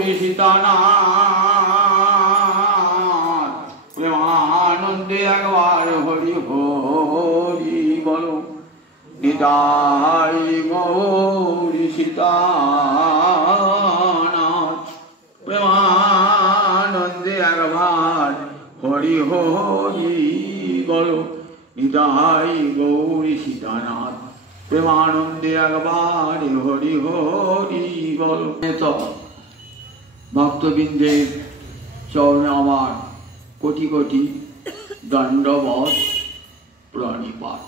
গৌরী সীতানাথ প্রেমানন্দে একবার হরি হরি বলো নিতাই গৌরী সীতানাথ প্রেমানন্দে একবার হরি হরি বলো নিতাই গৌরী সীতানাথ প্রেমানন্দে একবার হরি হরি বলো। ভক্তবৃন্দের চরণে আমার কোটি কোটি দণ্ডবত প্রণিপাত।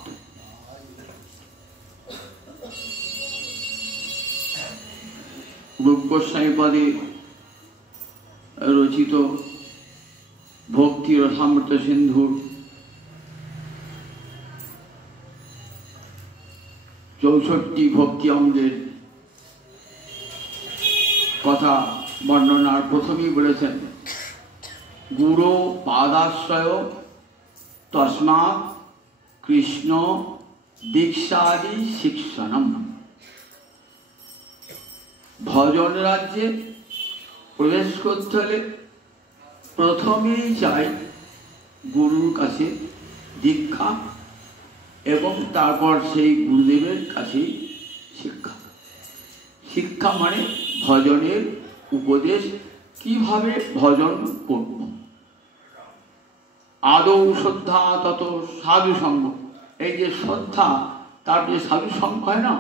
রূপ গোস্বামীপদে রচিত ভক্তি রসামৃত সিন্ধুর 64 ভক্তি অঙ্গের কথা বর্ণনার প্রথমেই বলেছেন গুরু পাদাশ্রয় তস্মাৎ কৃষ্ণ দীক্ষাদি শিক্ষণম। ভজন রাজ্যে প্রবেশ করতে হলে প্রথমেই চাই গুরুর কাছে দীক্ষা এবং তারপর সেই গুরুদেবের কাছে শিক্ষা। শিক্ষা মানে ভজনের উপদেশ, কিভাবে ভজন করব। আদৌ শ্রদ্ধা তত সাধু সঙ্গ, এই যে শ্রদ্ধা তার যে সাধু সঙ্গ হয় না,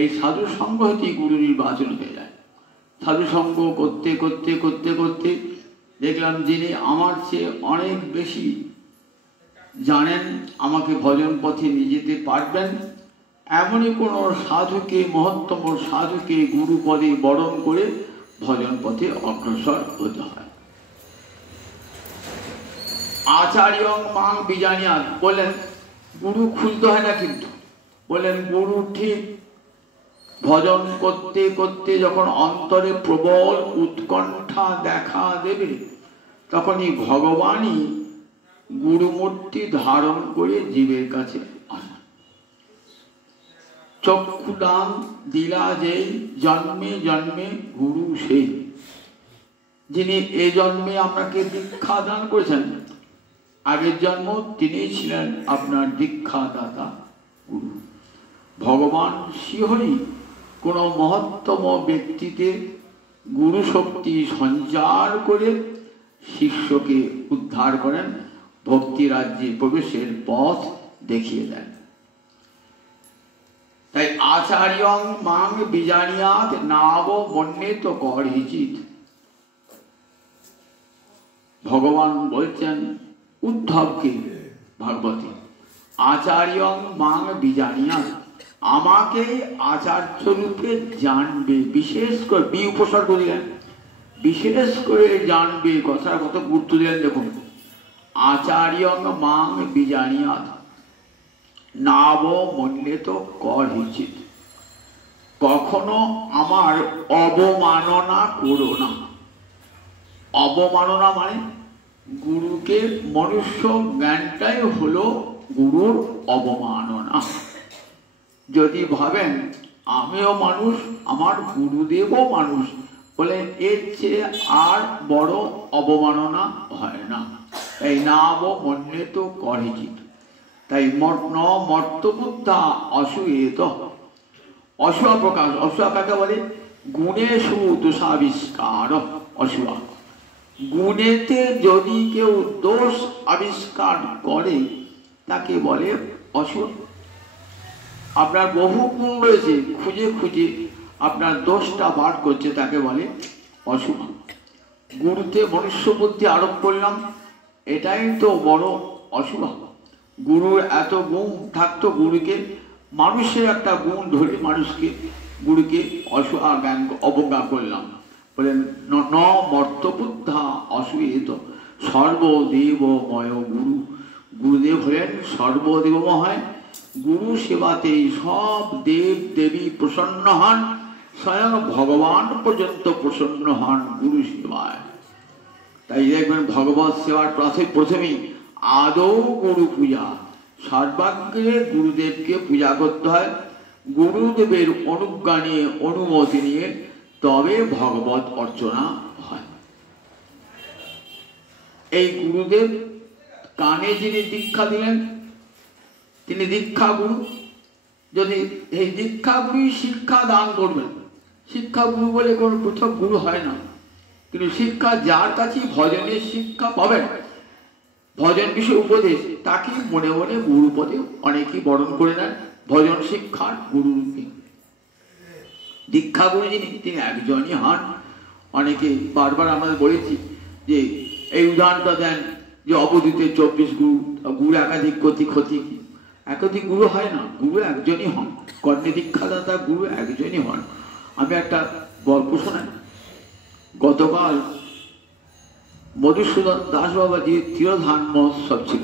এই সাধু সঙ্গ হতেই গুরু নির্বাচন হয়ে যায়। সাধু সঙ্গ করতে করতে করতে করতে দেখলাম যিনি আমার চেয়ে অনেক বেশি জানেন, আমাকে ভজন পথে নিয়ে যেতে পারবেন, এমনই কোনো সাধুকে, মহত্তম সাধুকে গুরু পদে বরণ করে ভজন পথে অগ্রসর হতে হয়। আচার্য মাং বিজানিয়া বলেন গুরু খুলতে হয় না, কিন্তু বলেন গুরু ঠিক ভজন করতে করতে যখন অন্তরে প্রবল উৎকণ্ঠা দেখা দেবে তখনই ভগবানই গুরুমূর্তি ধারণ করে জীবের কাছে আসেন। চক্ষুদান দিলা যেই জন্মে জন্মে গুরু সেই, যিনি এই জন্মে আপনাকে দীক্ষা দান করেছেন, আগের জন্ম তিনি ছিলেন আপনার দীক্ষাদাতা গুরু। ভগবান শ্রীহরি কোনো মহত্তম ব্যক্তিতে গুরু শক্তি সঞ্চার করে শিষ্যকে উদ্ধার করেন, ভক্তি রাজ্যে প্রবেশের পথ দেখিয়ে দেন। তাই আচার্য মাং বিজানিয়াত নাব মন্যেত কর্হিচিত। ভগবান বলছেন উদ্ধবকে ভাগবতী, আচার্য মাং বিজানিয়াত, আমাকে আচার্য রূপে জানবে, বিশেষ করে বি উপসর্গ দিলেন, বিশেষ করে জানবে, কথার কত গুরুত্ব দিলেন দেখুন। আচার্য মাং বিজানিয়াত নাব মন্যেত কর্হিচিত, কখনো আমার অবমাননা করো না। অবমাননা মানে গুরুকে, মনুষ্য জ্ঞানটাই হলো গুরুর অবমাননা। যদি ভাবেন আমিও মানুষ, আমার গুরুদেবও মানুষ, বলে এর চেয়ে আর বড় অবমাননা হয় না। এই নাব মন্যেত কর্হিচিত। তাই ন মর্তবুদ্ধা অসূয়েত, অসূয়া প্রকাশ, অসূয়া কাকে বলে? গুণেষু দোষাবিষ্কার। অসূয়া গুণেতে যদি কেউ দোষ আবিষ্কার করে তাকে বলে অসূয়া। আপনার বহু গুণ রয়েছে, খুঁজে খুঁজে আপনার দোষটা বার করছে, তাকে বলে অসূয়া। গুরুতে মনুষ্য বুদ্ধি আরোপ করলাম, এটাই তো বড় অসূয়া। গুরুর এত গুণ থাকতো, গুরুকে মানুষের একটা গুণ ধরে মানুষকে, গুরুকে অসূয়া জ্ঞান অবজ্ঞা করলাম। বলেন ন মর্তবুদ্ধা অসূয়েত সর্বদেবময় গুরু। গুরুদেব হলেন সর্বদেবময়। গুরু সেবাতেই সব দেব দেবী প্রসন্ন হন, স্বয়ং ভগবান পর্যন্ত প্রসন্ন হন গুরু সেবায়। তাই দেখবেন ভগবত সেবার প্রথমেই আদৌ গুরু পূজা, সর্বাগ্রে গুরুদেবকে পূজা করতে হয়। গুরুদেবের অনুজ্ঞা নিয়ে, অনুমতি নিয়ে তবে ভগবত অর্চনা হয়। এই গুরুদেব কানে যিনি দীক্ষা দিলেন তিনি দীক্ষা গুরু। যদি এই দীক্ষা গুরুই শিক্ষা দান করবেন, শিক্ষা গুরু বলে কোনো পৃথক গুরু হয় না, কিন্তু শিক্ষা যার কাছেই ভজনের শিক্ষা পাবেন, ভজন বিষয় উপদেশ, তাকে মনে মনে গুরু পদে অনেকেই বরণ করে নেন ভজন শিক্ষার গুরু রূপে। দীক্ষা গুরু যিনি তিনি একজনই হন। অনেকে বারবার আমরা বলেছি যে এই উদাহরণটা দেন যে অবধূতে 24 গুরু, গুরু একাধিক ক্ষতি কি? একাধিক গুরু হয় না, গুরু একজনই হন। কর্ণে দীক্ষাদাতা গুরু একজনই হন। আমি একটা গল্প শোনাই। গতকাল মধুসূদন দাস বাবাজির তিরোধান মহোৎসব ছিল।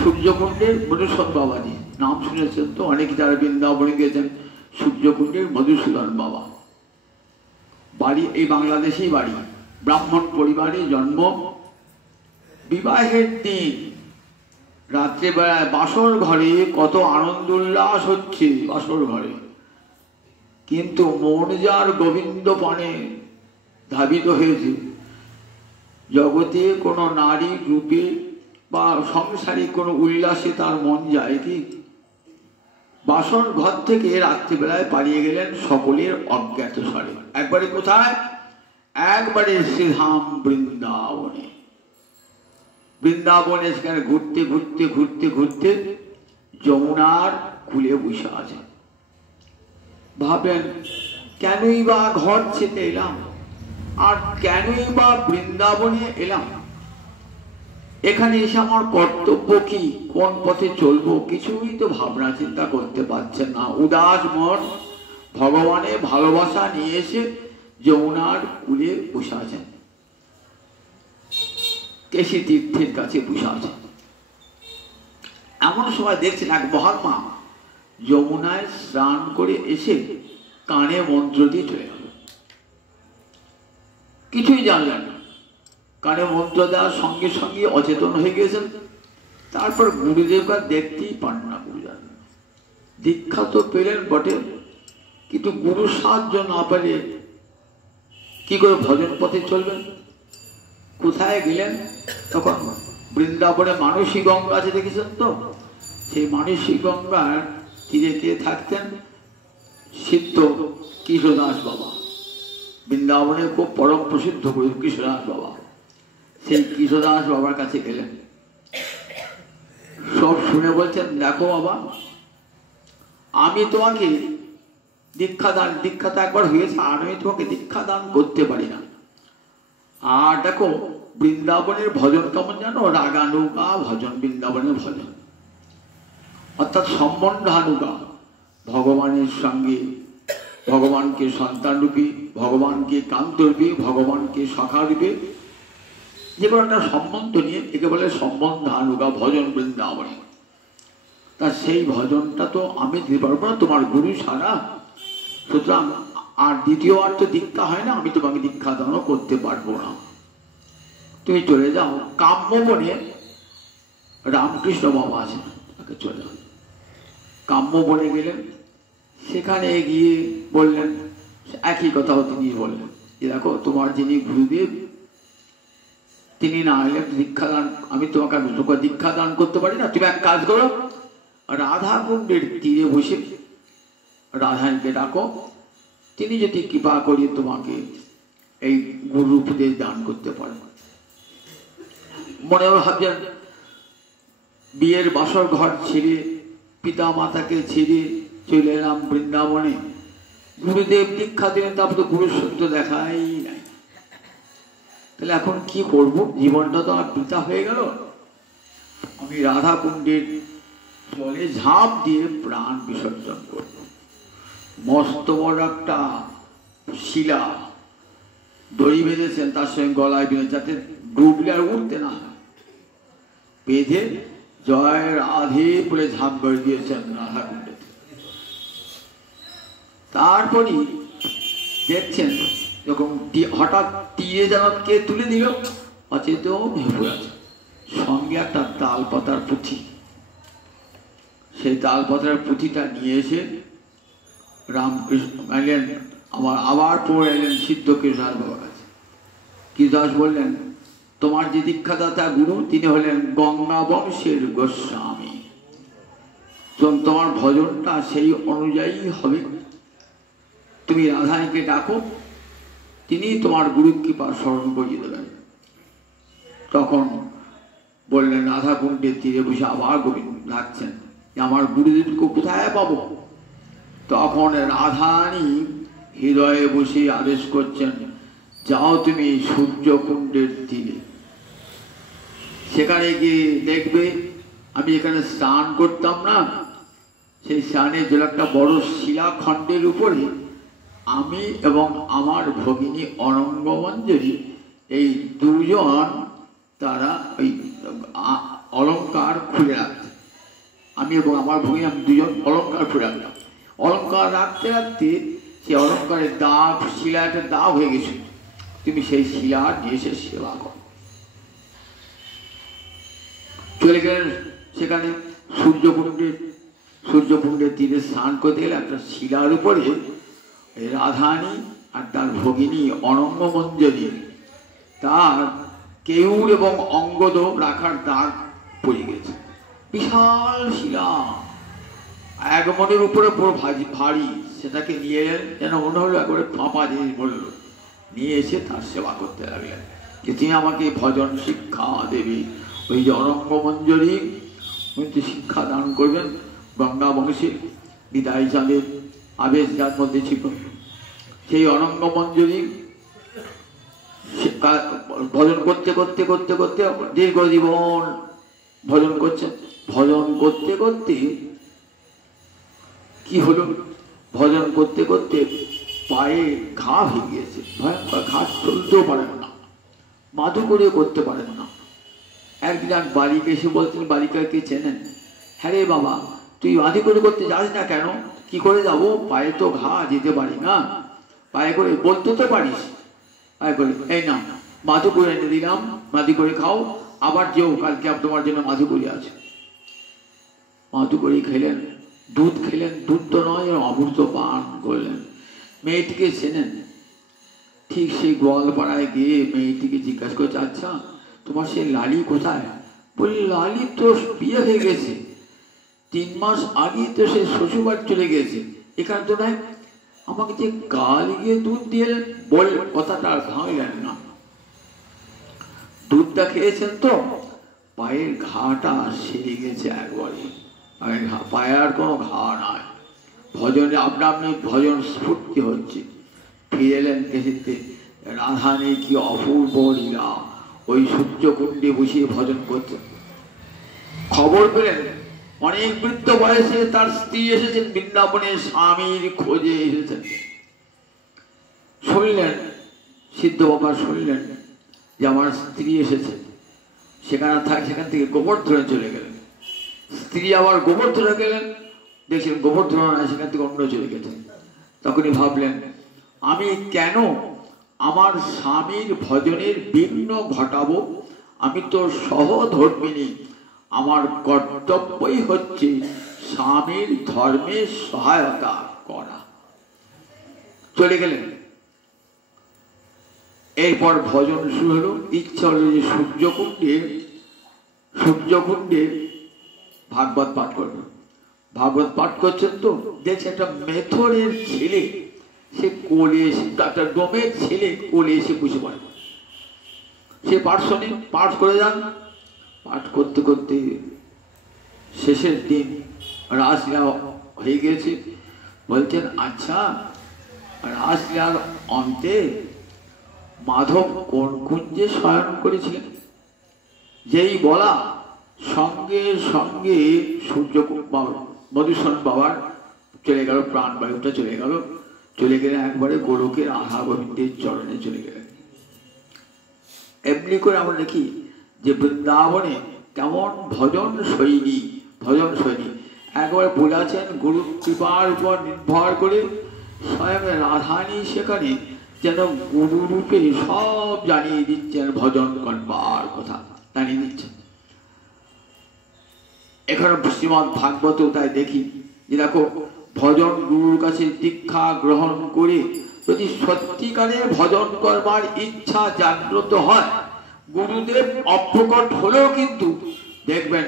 সূর্যকুণ্ডের মধুসূদন বাবাজি নাম শুনেছেন তো অনেকে, যারা বৃন্দাবনে গিয়েছেন। সূর্যকুণ্ডের মধুসূদন বাবা বাড়ি এই বাংলাদেশেই বাড়ি, ব্রাহ্মণ পরিবারে জন্ম। বিবাহের দিন রাত্রেবেলায় বাসর ঘরে কত আনন্দ উল্লাস হচ্ছে বাসর ঘরে, কিন্তু মন যার গোবিন্দ পানে ধাবিত হয়েছে। জগতে কোনো নারী রূপে বা সংসারিক কোনো উল্লাসে তার মন যায় কি? বাসন ঘর থেকে রাত্রিবেলায় পালিয়ে গেলেন সকলের অজ্ঞাত স্বরে। একবারে কোথায়? একবারে শ্রীধাম বৃন্দাবনে। বৃন্দাবনে সেখানে ঘুরতে ঘুরতে ঘুরতে ঘুরতে যমুনার কূলে বসে আছে। ভাবেন কেনই বা ঘর ছেড়ে এলাম, আর কেনই বা বৃন্দাবনে এলাম? এখানে এসে আমার কর্তব্য কি, কোন পথে চলবো, কিছুই তো ভাবনা চিন্তা করতে পারছেন না। উদাস মন ভগবানের ভালোবাসা নিয়ে এসে যমুনার কূলে বসে আছেন, কেশী তীর্থের কাছে বসে আছেন। এমন সময় দেখছেন এক মহাত্মা যমুনায় স্নান করে এসে কানে মন্ত্র দিয়ে চলে গেল। কিছুই জানলেন না, কানে মন্ত্র দেওয়ার সঙ্গে সঙ্গে অচেতন হয়ে গেছেন। তারপর গুরুদেবকে দেখতেই পান না। গুরুদেব দীক্ষা তো পেলেন বটে, কিন্তু গুরু সাহায্য না পেলে কি করে ভজন পথে চলবেন? কোথায় গেলেন? তখন বৃন্দাবনে মানসী গঙ্গা আছে, দেখেছেন তো? সেই মানসী গঙ্গার তীরে কে থাকতেন? সিদ্ধ কৃষ্ণদাস বাবা, বৃন্দাবনে খুব পরম প্রসিদ্ধ গুরু কৃষ্ণদাস বাবা। সেই কৃষ্ণদাস বাবার কাছে গেলেন, সব শুনে বলছেন, দেখো বাবা, আমি তোমাকে দীক্ষা তো একবার হয়েছে, আর আমি তোমাকে দীক্ষা দান করতে পারি না। আর দেখো বৃন্দাবনের ভজন কেমন জানো? রাগানুগা ভজন, বৃন্দাবনের ভজন অর্থাৎ সম্বন্ধানুগা। ভগবানের সঙ্গে ভগবানকে সন্তান রূপী, ভগবানকে কান্ত রূপী, ভগবানকে সখা রূপে যে কোনো একটা সম্বন্ধ নিয়ে একে বলে সম্বন্ধানুগা ভজন বৃন্দাবনে। তা সেই ভজনটা তো আমি দিতে পারবো না তোমার গুরু ছাড়া। সুতরাং আর দ্বিতীয়বার তো দীক্ষা হয় না, আমি তোমাকে দীক্ষা দানও করতে পারবো না, তুমি চলে যাও। কাম্যবনে রামকৃষ্ণ বাবা আছেন, তাকে চলে যাও। কাম্যবনে গেলেন, সেখানে গিয়ে বললেন একই কথা তিনি বললেন যে দেখো তোমার যিনি গুরুদেব তিনি না এলে দীক্ষা দান, আমি তোমাকে দীক্ষা দান করতে পারি না। তুমি এক কাজ করো, রাধা কুণ্ডের তীরে বসে রাধাকে ডাকো, তিনি যদি কৃপা করে তোমাকে এই গুরু উপদেশ দান করতে পারেন। মনে ভাবছেন বিয়ের বাসর ঘর ছেড়ে, পিতা মাতাকে ছেড়ে চলে এলাম বৃন্দাবনে, গুরুদেব দীক্ষা দিলেন, তারপর তো গুরুর সত্য দেখাই নাই। তাহলে এখন কি করব? জীবনটা তো আমার পিতা হয়ে গেল। আমি রাধা কুণ্ডের জলে ঝাঁপ দিয়ে প্রাণ বিসর্জন করব। মস্ত বড় একটা শিলা দড়ি বেঁধেছেন, তার সঙ্গে গলায় বেঁধে, যাতে ডুবলে আর উঠতে না হয়, বেঁধে জয় রাধে বলে ঝাঁপ করে দিয়েছেন রাধা কুণ্ডে। তারপরই দেখছেন যখন হঠাৎ তীরে যেন কে তুলে দিল, অচেতন হয়ে পড়েছে, সঙ্গে একটা তাল পাতার পুঁথি। সেই তাল পাতার পুঁথিটা নিয়ে এসে রামকৃষ্ণ আবার পড়ে এলেন সিদ্ধ কৃষ্ণদাস বাবার কাছে। কৃষ্ণদাস বললেন, তোমার যে দীক্ষাদাতা গুরু তিনি হলেন গঙ্গা বংশের গোস্বামী, তোমার ভজনটা সেই অনুযায়ী হবে। তুমি রাধাকে ডাকো, তিনি তোমার গুরু কৃপা স্মরণ করিয়ে দেবেন। তখন বললেন, রাধা কুণ্ডের তীরে বসে আবার গোবিন্দ ডাকছেন, আমার গুরুদেবকে কোথায় পাবো? তখন রাধারানী হৃদয়ে বসে আদেশ করছেন, যাও তুমি সূর্যকুণ্ডের তীরে, সেখানে গিয়ে দেখবে আমি এখানে স্নান করতাম না, সেই স্নানের জল একটা বড় শিলাখণ্ডের উপরে আমি এবং আমার ভগিনী অনঙ্গমঞ্জরি এই দুজন তারা ওই অলঙ্কার খুলে রাখছে। আমি এবং আমার ভগিনী আমি দুজন অলঙ্কার খুলে রাখলাম। অলঙ্কার রাখতে রাখতে সেই অলঙ্কারের দাগ, শিলা একটা দাগ হয়ে গেছে, তুমি সেই শিলা নিয়ে এসে সেবা করো। চলে গেলেন সেখানে সূর্যকুণ্ডের তীরে স্নান করতে গেলে একটা শিলার উপরে রাধারানী আর তার ভগিনী অনঙ্গমঞ্জরি তার কেউর এবং অঙ্গদ রাখার দাগ পড়ে গেছে। বিশাল শিলা, এক মনের উপরে পুরো ভারী, সেটাকে নিয়ে এলেন, যেন মনে হলো একবারে ফাঁপা জিনিস বলল, নিয়ে এসে তার সেবা করতে লাগলেন যে তিনি আমাকে ভজন শিক্ষা দেবে। ওই যে অনঙ্গমঞ্জরি কিন্তু শিক্ষা দান করবেন গঙ্গা বংশের বিদায় চাঁদের আবেশ যার মধ্যে ছিল। সেই অনঙ্গমঞ্জরি ভজন করতে করতে করতে করতে দীর্ঘ জীবন ভজন করছেন। ভজন করতে করতে কি হলো, ভজন করতে করতে পায়ে ঘা হয়ে গিয়েছে, ভয়ঙ্কর ঘা, চলতেও পারেন না, মাদু করে করতে পারেন না। একদিন এক বালিকা এসে বলছেন, বালিকাকে চেনেন? হ্যাঁ রে বাবা, তুই মাদু করে করতে যাস না কেন? কি করে যাবো, পায়ে তো ঘা, যেতে পারি না। পায়ে করে বলতে তো পারিস, পায়ে করে এই না মাদু করে এনে দিলাম, মাদু করে খাও, আবার যেও, কালকে তোমার জন্য মাদু করে আছে। মাদু করে খেলেন, দুধ খেলেন, দুধ তো নয় অমৃত পান করলেন। মেয়েটিকে চেনেন? ঠিক সেই গোয়ালপাড়ায় গিয়ে মেয়েটিকে জিজ্ঞাসা করছে, আচ্ছা তোমার সেই লালি কোথায়? বললি, লালি তো বিয়ে হয়ে গেছে, 3 মাস আগে তো সে শ্বশুরবাড়ি চলে গেছে, এখানে তো নাই। আমাকে যে কাল গিয়ে দুধ দিয়ে বল, কথাটা আর ভাঙলেন না। দুধটা খেয়েছেন তো পায়ের ঘাটা সেরে গেছে একবারে, পায়ে আর কোনো ঘা নাই। ভজনে আপনা আপনি ভজন স্ফূর্তি হচ্ছে। ফিরে এলেন এসেতে, রাধারানী কি অপূর্ব লীলা, ওই সূর্যকুণ্ডে বসিয়ে ভজন করতেন। খবর পেলেন অনেক বৃদ্ধ বয়সে তার স্ত্রী এসেছেন, বৃন্দাবনে স্বামীর খোঁজে এসেছেন। শুনলেন, সিদ্ধ বাবা শুনলেন যে আমার স্ত্রী এসেছে, সেখান থেকে গোবর্ধনে চলে গেলেন। স্ত্রী আবার গোবর্ধনে গেলেন, দেখছেন গোবর্ধন সেখান থেকে অন্য চলে গেছেন। তখনই ভাবলেন, আমি কেন আমার স্বামীর ভজনের বিঘ্ন ঘটাবো? আমি তো সহধর্মিনী, আমার কর্তব্যই হচ্ছে স্বামীর ধর্মের সহায়তা করা। চলে গেলেন। এরপর ভজন শুরু হলো। ইচ্ছা হলো যে সূর্যকুণ্ডে ভাগবত পাঠ করবে। ভাগবত পাঠ করছেন তো দেখছে একটা মেথরের ছেলে, সে কোলে এসে, একটা ডোমের ছেলে কোলে এসে বসে পড়ে। সে পাঠ শোনে, পাঠ করে যান। পাঠ করতে করতে শেষের দিন রাসলীলা হয়ে গেছে। বলছেন, আচ্ছা রাসলীলার অন্তে মাধব কোন কুঞ্জে শয়ন করেছিলেন? যেই বলা সঙ্গে সঙ্গে মধুসূদন বাবার চলে গেল, প্রাণবায়ুটা চলে গেল। চলে গেলে একবারে গোলকের রাধা গোবিন্দের চরণে চলে গেলেন। এমনি করে আমরা দেখি যে বৃন্দাবনে কেমন ভজন শৈলী একবারে বলেছেন, গুরু কৃপার উপর নির্ভর করে স্বয়ং রাধারানী সেখানে যেন গুরু রূপে সব জানিয়ে দিচ্ছেন, ভজন করবার কথা জানিয়ে দিচ্ছেন। এখানে শ্রীমদ ভাগবত তাই দেখি যে দেখো, ভজন গুরুর কাছে দীক্ষা গ্রহণ করে যদি সত্যিকারের ভজন করবার ইচ্ছা জাগ্রত হয়, গুরুদেব অপ্রকট হলেও কিন্তু দেখবেন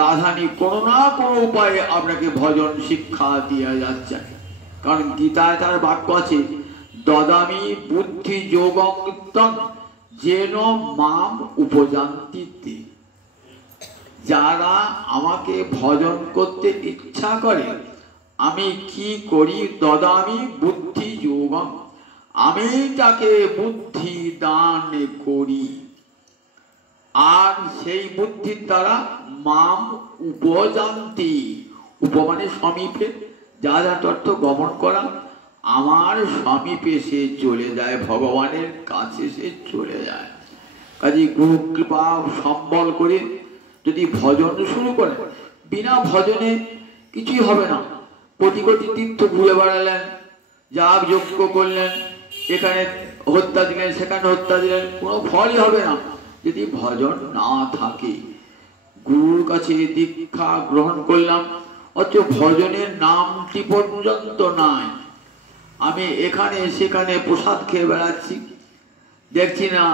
রাধানী কোনো না কোনো উপায়ে আপনাকে ভজন শিক্ষা দিয়ে যাচ্ছে। কারণ গীতায় তার বাক্য আছে, দদামি বুদ্ধি যোগং যেন মাম উপজান্তি। যারা আমাকে ভজন করতে ইচ্ছা করে আমি কি করি, দদামি বুদ্ধি যোগং, আমি তাকে বুদ্ধি দান করি, আর সেই বুদ্ধির দ্বারা মাম উপজান্তি, উপমানে সমীপে, যা যা তথ্য গমন করা, আমার সমীপে সে চলে যায়, ভগবানের কাছে সে চলে যায়। কাজে গুরু কৃপা সম্বল করে যদি ভজন শুরু করে, বিনা ভজনে কিছুই হবে না। কোটি কোটি তীর্থ ঘুরে বেড়ালেন, যাগ যজ্ঞ করলেন, এখানে হত্যা দিলেন, সেখানে হত্যা দিলেন, কোনো ফলই হবে না যদি ভজন না থাকে। গুরুর কাছে দীক্ষা গ্রহণ করলাম, অথচ ভজনের নামটি পর্যন্ত নাই। আমি এখানে সেখানে প্রসাদ খেয়ে বেড়াচ্ছি, দেখছি না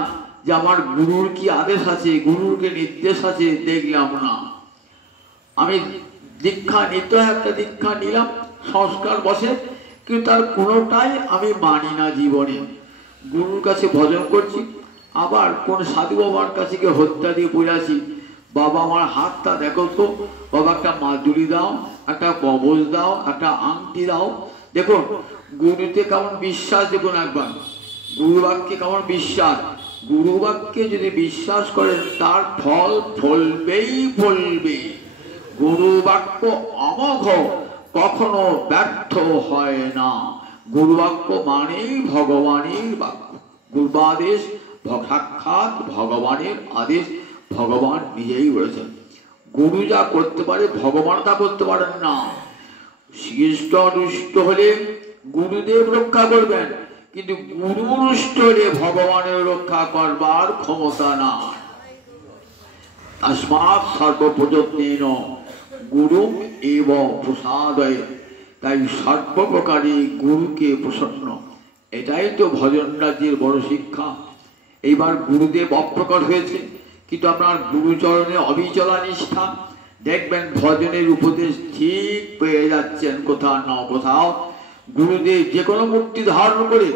যে আমার গুরুর কি আদেশ আছে, গুরুর কি নির্দেশ আছে, দেখলাম না। আমি দীক্ষা নিতে একটা দীক্ষা নিলাম সংস্কার বসে, কিন্তু তার কোনোটাই আমি মানি না জীবনে। গুরুর কাছে ভজন করছি, আবার কোন সাধু বাবার কাছে গিয়ে হত্যা দিয়ে পড়ে আছি, বাবা আমার হাতটা দেখো তো, বাবা একটা মাদুরি দাও, একটা কবচ দাও, একটা আংটি দাও। দেখুন গুরুতে কেমন বিশ্বাস, দেখুন একবার গুরু বাক্যে কেমন বিশ্বাস। গুরু বাক্যে যদি বিশ্বাস করেন তার ফল ফলবেই ফলবে। গুরু বাক্য অমোঘ, কখনো ব্যর্থ হয় না। গুরু বাক্য মানেই ভগবানের বাক্য, গুরুবাদেশ সাক্ষাৎ ভগবানের আদেশ, ভগবান নিজেই বলেছেন। গুরু যা করতে পারে ভগবান তা করতে পারেন না। শিষ্ট রুষ্ট হলে গুরুদেব রক্ষা করবেন, কিন্তু গুরু রুষ্ট হলে ভগবানের রক্ষা করবার ক্ষমতা না। তস্মাৎ সর্বপ্রযত্নেন গুরু এব প্রসাদয়, তাই সর্বপ্রকারে গুরুকে প্রসন্ন, এটাই তো ভজন রাজ্যের বড় শিক্ষা। এইবার গুরুদেব অপ্রকট হয়েছে, কিন্তু আপনার গুরুচরণে অবিচলা নিষ্ঠা, দেখবেন ভজনের উপদেশ ঠিক পেয়ে যাচ্ছেন কোথাও না কোথাও। গুরুদেব যে কোনো মূর্তি ধারণ করে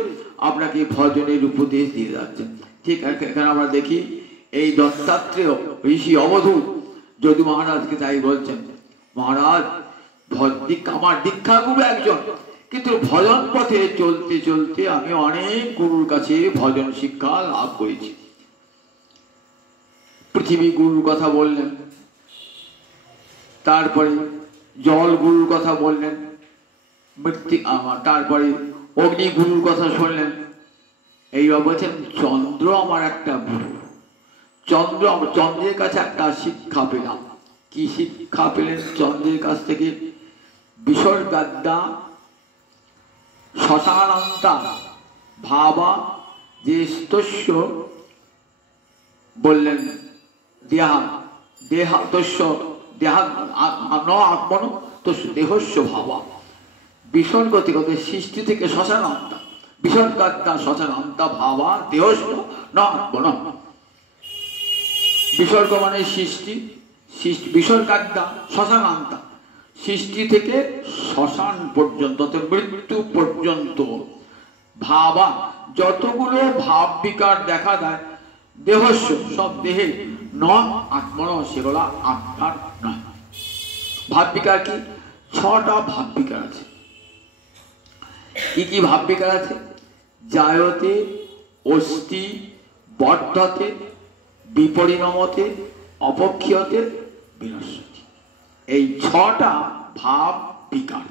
আপনাকে ভজনের উপদেশ দিয়ে যাচ্ছেন। ঠিক এখানে আমরা দেখি এই দত্তাত্রেয় ঋষি অবধূত যদু মহারাজকে তাই বলছেন, মহারাজ আমার দীক্ষা গুরু একজন, কিন্তু ভজন পথে চলতে চলতে আমি অনেক গুরুর কাছে ভজন শিক্ষা লাভ করেছি। পৃথিবী গুরুর কথা বললেন, তারপরে জল গুরুর কথা বললেন, তারপরে অগ্নি গুরুর কথা শুনলেন। এইবার বলছেন চন্দ্র আমার একটা গুরু। চন্দ্রের কাছে একটা শিক্ষা পেলাম। কি শিক্ষা পেলেন চন্দ্রের কাছ থেকে? বিসর্গাদ্যা শ্মশানান্তা ভাবা যে স্তস্য বললেন দেহা দেহা তস্য দেহা ন আত্মন তস্য দেহস্য ভাবা। বিসর্গ থেকে সৃষ্টি থেকে শ্মশানান্তা, বিসর্গাদ্যা শ্মশানান্তা ভাবা দেহস্য ন আত্মন। বিসর্গ মানে সৃষ্টি, বিসর্গাদ্যা শ্মশানান্তা, সৃষ্টি থেকে শ্মশান পর্যন্ত, মৃত্যু পর্যন্ত ভাবা, যতগুলো ভাব বিকার দেখা দেয় দেহস্য সব দেহে, ন আত্মন সেগুলা আত্মার নয়। ভাব বিকার কি? 6টা ভাব বিকার আছে। কি কি ভাব বিকার আছে? জায়তে, অস্তি, বর্ধতে, বিপরিণমতে, অপক্ষীয়তে, বিনশ্যতি। এই 6টা ভাব বিকার।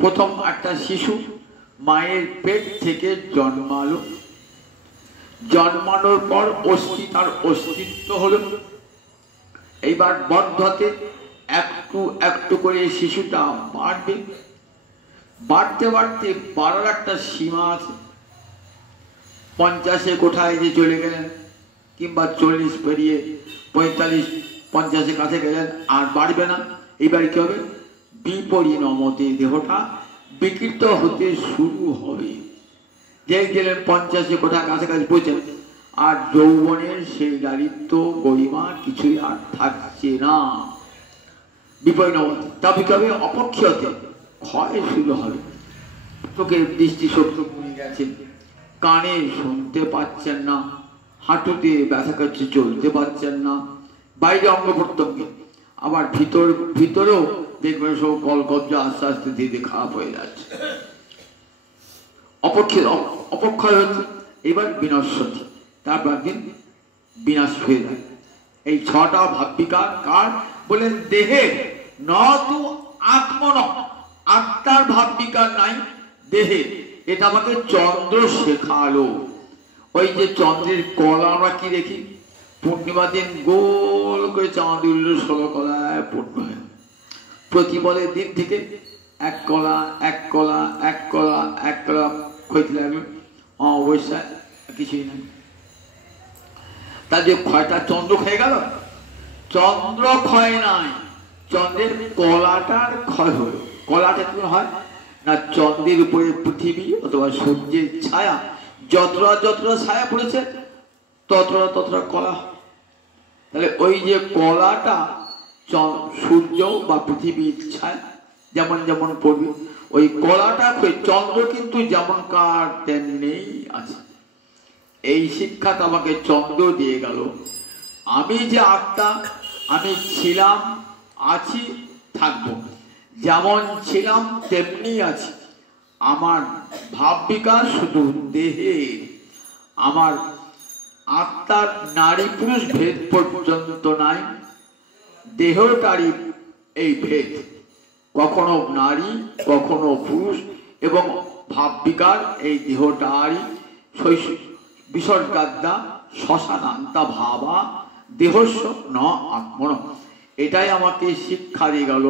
প্রথম একটা শিশু মায়ের পেট থেকে জন্মালো, জন্মানোর পর অস্থি তার অস্তিত্ব হলো। এইবার বর্ধতে একটু একটু করে শিশুটা বাড়বে, বাড়তে বাড়তে বাড়ার একটা সীমা আছে। 50-এ কোঠায় যে চলে গেলেন, কিংবা 40 পেরিয়ে 45-50 কাছে গেলেন, আর বাড়বে না। এইবার কি হবে? বিপরিণমতে দেহটা বিকৃত হতে শুরু হবে। যে গেলেন 50 কোঠা কাছাকাছি পৌঁছেন, আর যৌবনের সেই লালিত্য গরিমা কিছুই আর থাকছে না। বিপরিণামতে তবে কবে অপক্ষতে ক্ষয় শুরু হবে। চোখের দৃষ্টি শক্তি কমে গেছে, কানে শুনতে পাচ্ছেন না, হাঁটুতে ব্যথা করছে, চলতে পারছেন না, বাইরে অঙ্গ প্রত্যঙ্গে, আবার ভিতরেও দেখবেন সব কলকব্জা আস্তে আস্তে ধীরে খারাপ হয়ে যাচ্ছে। অপক্ষয় হচ্ছে, এবার বিনশ্বতি, তারপর একদিন বিনাশ হয়ে যায়। এই 6টা ভাববিকার কার বলেন? দেহের, নতু আত্মন, আত্মার ভাববিকার নাই, দেহে। এটা আমাকে চন্দ্র শেখালো। ওই যে চন্দ্রের কলা আমরা কি দেখি, পূর্ণিমা দিন গোল করে চাঁদ উঠল 16 কলায় পূর্ণ হয়। প্রতিপদের দিন থেকে এক কলা এক কলা এক কলা এক কলা ক্ষয়তে লাগলো, অবশ্যই কিছুই নাই। তার যে ক্ষয়টা চন্দ্র খেয়ে গেল, চন্দ্র ক্ষয় নাই, চন্দ্রের কলাটার ক্ষয় হলো। কলাটা কি হয় না, চন্দ্রের উপরে পৃথিবী অথবা সূর্যের ছায়া যতটা যতটা ছায়া পড়েছে ততটা ততটা কলা। তাহলে ওই যে কলাটা সূর্য বা পৃথিবীর ছায়া যেমন যেমন পড়বে, ওই কলাটা চন্দ্র কিন্তু যেমন কার তেমনি আছে। এই শিক্ষাটা আমাকে চন্দ্র দিয়ে গেল। আমি যে আত্মা, আমি ছিলাম, আছি, থাকবো, যেমন ছিলাম তেমনি আছি। আমার ভাব বিকাশ শুধু দেহে, আমার আত্মার নারী পুরুষ ভেদ পর্যন্ত নাই, দেহটারই এই ভেদ, কখনো নারী কখনো পুরুষ, এবং ভাব বিকার এই দেহটারই বিসর্গাদ্যা শ্মশানান্তা ভাবা দেহস্য ন আত্মন। এটাই আমাকে শিক্ষা দিয়ে গেল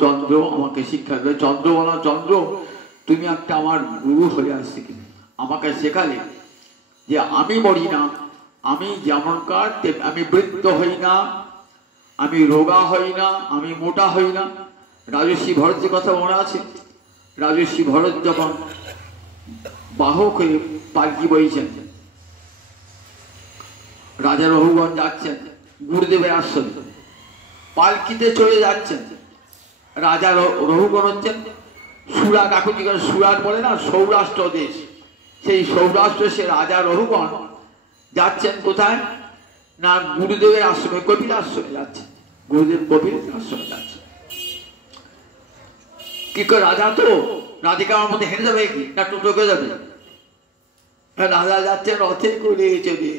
চন্দ্র, আমাকে শিক্ষা দিল। চন্দ্র বলা, চন্দ্র তুমি একটা আমার গুরু হয়ে আসছে, আমাকে শেখালে যে আমি মরি না, আমি যেমনকার, আমি বৃদ্ধ হই না, আমি রোগা হই না, আমি মোটা হই না। রাজর্ষি ভরতের কথা মনে আছে? রাজর্ষি ভরত যখন বাহক হয়ে পালকি বইছেন, রাজা রঘুগণ যাচ্ছেন গুরুদেবের আশ্রমে, পালকিতে চলে যাচ্ছেন। রাজা রঘুগণ হচ্ছেন সুরাট, এখন যেখানে সুরাট বলে না, সৌরাষ্ট্র দেশ, সেই সৌরাষ্ট্র সে রাজা রঘুগণ যাচ্ছেন কোথায় না, গুরুদেবের আশ্রমে, কপিল আশ্রমে যাচ্ছেন। গুরুদেব কপিল আশ্রমে যাচ্ছেন। কি করে রাজা তো রাধিকা আমার মধ্যে হেঁটে যাবে কি না টোটো করে যাবে? রাজা যাচ্ছে রথে করে চলে,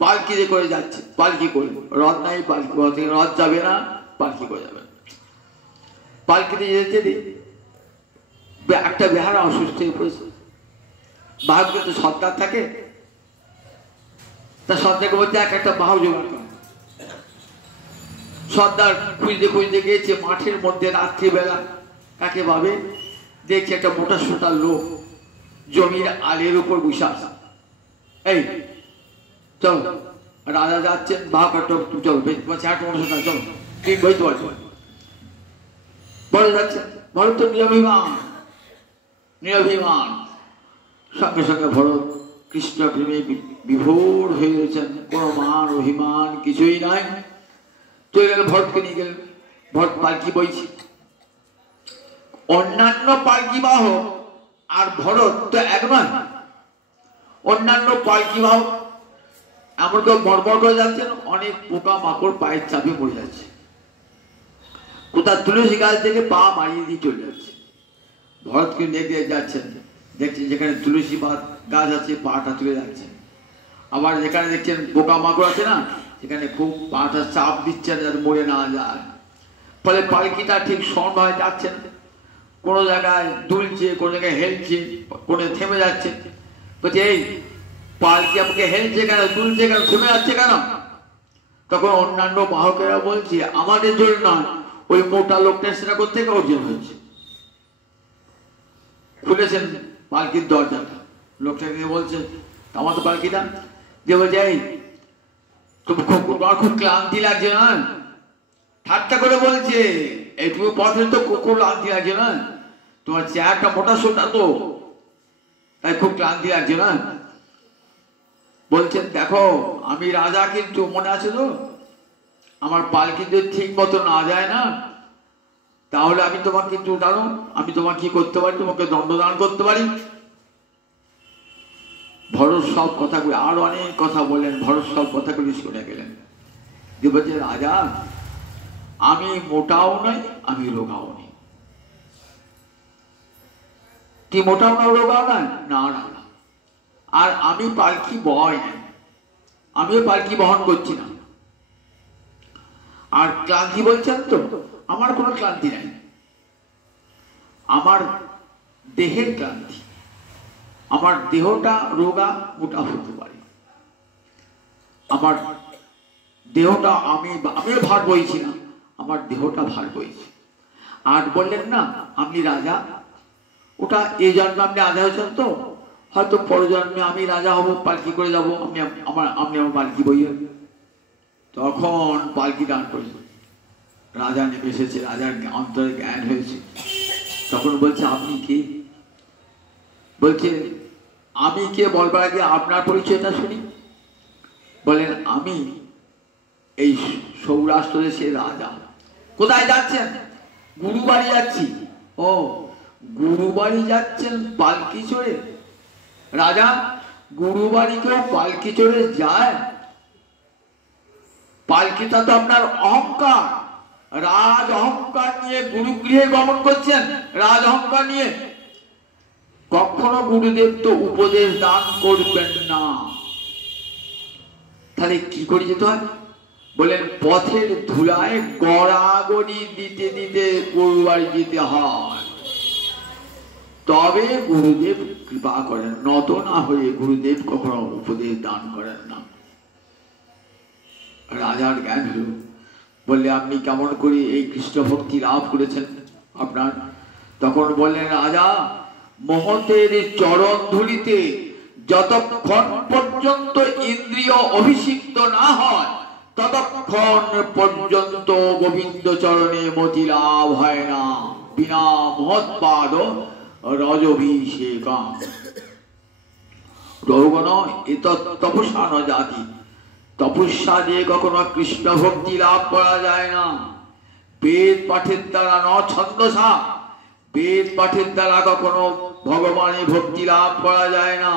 পালকিতে করে যাচ্ছে, পালকি করে, রথ নাই পালকি, রথ যাবে না, পালকি করে যাবে। পালকিতে যেতে যেতে একটা বেহারা অসুস্থ হয়ে পড়েছে। বাহাদুর তো সর্দার থাকে, তার সর্দারকে বলছে একটা বাহু জোগাড় করে। সর্দার খুঁজতে খুঁজতে গিয়েছে মাঠের মধ্যে, রাত্রিবেলা কাকে ভাবে দেখছে একটা মোটা সোটা লোক জমির আলের উপর বসে আছে। এই চলো, রাজা যাচ্ছেন, বাহু কাটো, চলো চলো, ঠিক বইতে পারছো। বড় যাচ্ছে, ভরত তো নিরভিমান, নিরভিমান। সঙ্গে সঙ্গে ভরত কৃষ্ণ প্রেমে বিভোর হয়ে গেছেন, কোনো মান অভিমান কিছুই নাই। চলে গেল, ভরতকে নিয়ে গেলেন। ভরত পালকি বইছে, অন্যান্য পালকি বাহক আর ভরত তো এক নয়। অন্যান্য পালকি বাহক এমন কেউ বড়বড় করে যাচ্ছেন, অনেক পোকা মাকড় পায়ের চাপে পড়ে যাচ্ছে, কোথাও তুলসী গাছ থেকে পা মারিয়ে দিয়ে চলে যাচ্ছে। ভরতকে নিয়ে যাচ্ছেন, দেখছেন যেখানে তুলসী গাছ আছে পাটা তুলে যাচ্ছে, আবার যেখানে দেখছেন পোকা মাকড় আছে না, সেখানে খুব পাটা চাপ দিচ্ছেন যাতে মরে না যায়। ফলে পালকিটা ঠিক সমানভাবে যাচ্ছেন, কোনো জায়গায় দুলছে, কোনো জায়গায় হেলছে, কোনো থেমে যাচ্ছে। বলছে এই পালকি আমাকে হেলছে কেন, দুলছে কেন, থেমে যাচ্ছে কেন? তখন অন্যান্য বাহকেরা বলছে আমাদের জন্য নয়, ওই মোটা লোকটা সেটা করতে অর্জন হয়েছে। খুলেছেন পালকির দরজাটা, লোকটাকে বলছে আমার তো পালকিটা যে বলছে এই তোমার খুব ক্লান্তি লাগছে না? ঠাট্টা করে বলছে এই তুমি পথে তো খুব ক্লান্তি লাগছে না? তোমার চেহারাটা মোটা সোটা তো, তাই খুব ক্লান্তি লাগছে না? বলছেন দেখো আমি রাজা, কিন্তু মনে আছে তো আমার পালকি যদি ঠিক মতো না যায় না, তাহলে আমি তোমাকে কিন্তু উঠানো, আমি তোমাকে কি করতে পারি, তোমাকে দণ্ডদান করতে পারি। ভরত সব কথাগুলি, আর অনেক কথা বললেন, ভরত সব কথাগুলি শুনে গেলেন। যে বলছে রাজা আমি মোটাও নই, আমি রোগাও নই। তুই মোটাও না রোগাও না? না না না। আর আমি পালকি বয় নাই, আমিও পালকি বহন করছি না। আর ক্লান্তি বলছেন তো, আমার কোনো ক্লান্তি নাই, আমার দেহের ক্লান্তি। আমার দেহটা রোগা মোটা হতে পারে, আমার দেহটা আমিও ভার বইছি না, আমার দেহটা ভার বইছে। আর বললেন না আপনি রাজা, ওটা এই জন্মে আপনি রাজা হয়েছেন তো, হয়তো পরজন্মে আমি রাজা হব, পালকি করে যাবো, আপনি আমার পালকি বইয়ে। তখন পালকি দান করেছে, রাজা নেমে এসেছে, রাজার অন্তরে জ্ঞান হয়েছে। তখন বলছে আপনি কে? বলছে আমি কে বলবার আগে আপনার পরিচয়টা শুনি। বলেন আমি এই সৌরাষ্ট্র দেশের রাজা। কোথায় যাচ্ছেন? গুরুবাড়ি যাচ্ছি। ও গুরুবাড়ি যাচ্ছেন পালকি চড়ে? রাজা গুরুবাড়ি কেউ পালকি চড়ে যায়? পালকিটা তো আপনার অহংকার, রাজ অহংকার নিয়ে গুরুগৃহে গমন করছেন, রাজ অহংকার নিয়ে। কখনো গুরুদেব তো উপদেশ দান করবেন না। তাহলে কি করে যেতে হয়? বলেন পথের ধুলায় গড়াগড়ি দিতে দিতে গুরুবাড়ি যেতে হয়, তবে গুরুদেব কৃপা করেন। নত না হয়ে গুরুদেব কখনো উপদেশ দান করেন না। রাজার জ্ঞান হল, বললে আপনি কেমন করে এই কৃষ্ণ ভক্তি লাভ করেছেন আপনার? তখন বললেন রাজা মহতের চরণ ধুলিতে যতক্ষণ পর্যন্ত ইন্দ্রিয় অভিষিক্ত না হয় ততক্ষণ পর্যন্ত গোবিন্দ চরণে মতি লাভ হয় না, বিনা মহৎপাদ রজভিষেকম। রৌগণ এত তপস্যা ন জাতি, তপস্যা দিয়ে কখনো কৃষ্ণ ভক্তি লাভ করা যায় না। বেদ পাঠের দ্বারা ন ছন্দসা, বেদ পাঠের দ্বারা কখনো ভগবানের ভক্তি লাভ করা যায় না।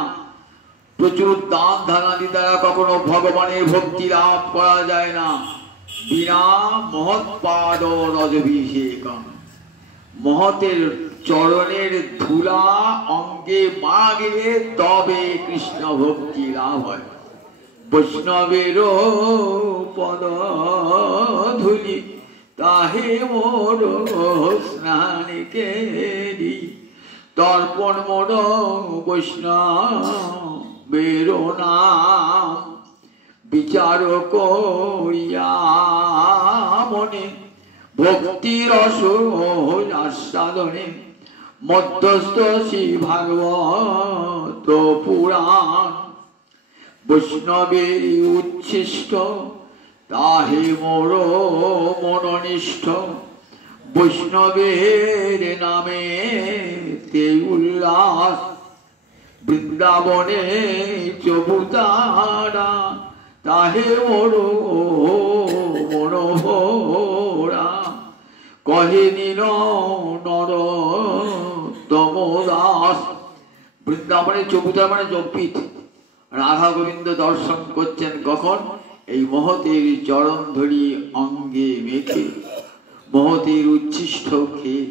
প্রচুর দান ধানাদি দ্বারা কখনো ভগবানের ভক্তি লাভ করা যায় না, বিনা মহৎপাদ রজভিষেকম। মহতের চরণের ধুলা অঙ্গে মাগলে তবে কৃষ্ণ ভক্তি লাভ হয়। বৈষ্ণবের পদ ধুলি তাহে মোর স্নান কেরি, তর্পণ মোর বৈষ্ণবের নাম। বিচার করিয়া মনে ভক্তি রস আস্বাদনে, মধ্যস্থ শ্রী ভাগবত পুরাণ। বৈষ্ণবের উচ্ছিষ্ট তাহে মোর মননিষ্ঠ, বৈষ্ণবের নামে তে উল্লাস। বৃন্দাবনে চবুতারা তাহে মোর মনোভরা, কহে নীল নরোত্তম দাস। বৃন্দাবনে চবুতারা মানে যোগপীঠ। রাধা গোবিন্দ দর্শন করছেন কখন? এই মহতের চরণ ধরি অঙ্গে মেখে, মহতের উচ্ছিষ্ট খেয়ে।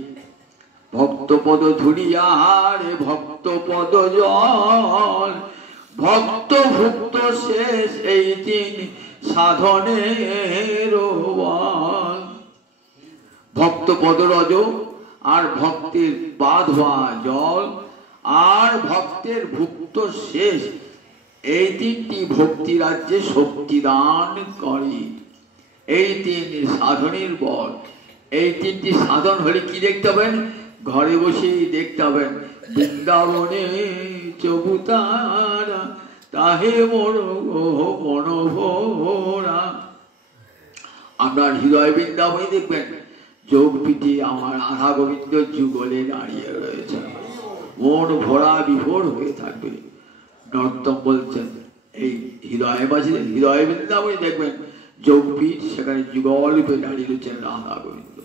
ভক্তপদ ধুলিয়ার ভক্তপদ জল, ভক্ত ভুক্ত শেষ এই তিন সাধনের বল। ভক্তপদ রজ আর ভক্তের বাঁধোয়া জল আর ভক্তের ভুক্ত শেষ, এই তিনটি ভক্তি রাজ্যে শক্তি দান করে। এই তিন সাধনের বল। এই তিনটি সাধন হলে কি দেখতে হবেন? ঘরে বসেই দেখতে হবেন। বৃন্দাবনে চবুতারা তাহে মোর মনোভরা। আপনার হৃদয় বৃন্দাবনে দেখবেন চোখ পিটিয়ে আমার রাধা গোবিন্দ যুগলে দাঁড়িয়ে রয়েছে, মন ভরা বিভোর হয়ে থাকবে। নর্তম বলছেন এই হৃদয় বাজে হৃদয় বৃন্দাবনে দেখবেন যোগপীঠ, সেখানে যুগল রূপে দাঁড়িয়ে রয়েছেন রাধা গোবিন্দ।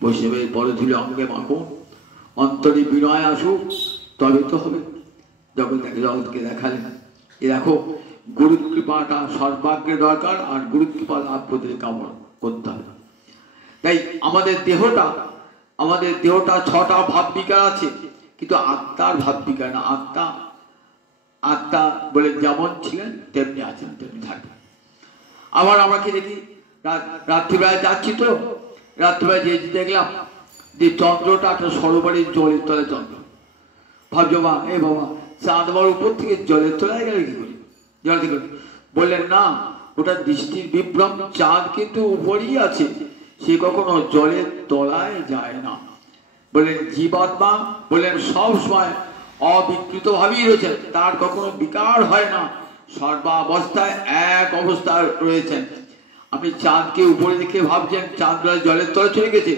বৈষ্ণবের পরধুলি অঙ্গে মাখুন, অন্তরে বিনয় আসুক, তবে তো হবে। জগৎকে দেখালেন এ দেখো গুরু কৃপাটা সর্বাগ্রে দরকার, আর গুরু কৃপা লাভ করতে কামনা করতে হবে। তাই আমাদের দেহটা 6টা ভাব বিকার আছে, কিন্তু আত্মার ভাব বিকার না। আত্মা বলে যেমন ছিলেন তেমনি আছেন, তেমনি থাকবেন। আবার আমরা কি দেখি, রাত্রিবেলায় যাচ্ছি তো, রাত্রিবেলায় যে দেখলাম যে চন্দ্রটা একটা সরোবরের জলের তলে চন্দ্র। ভাবছো বা এ বাবা চাঁদ আমার উপর থেকে জলের তলায় গেলে কি করি, জল থেকে বললেন না, ওটা দৃষ্টির বিভ্রম। চাঁদ কিন্তু উপরেই আছে, সে কখনো জলের তলায় যায় না। বললেন জীবাত্মা বললেন সব সময় অবিকৃত ভাবেই রয়েছেন, তার কখনো বিকার হয় না, সর্বাবস্থায় এক অবস্থায় রয়েছেন। আপনি চাঁদকে উপরে দেখে ভাবছেন চাঁদ জলের তলায় চলে গেছে,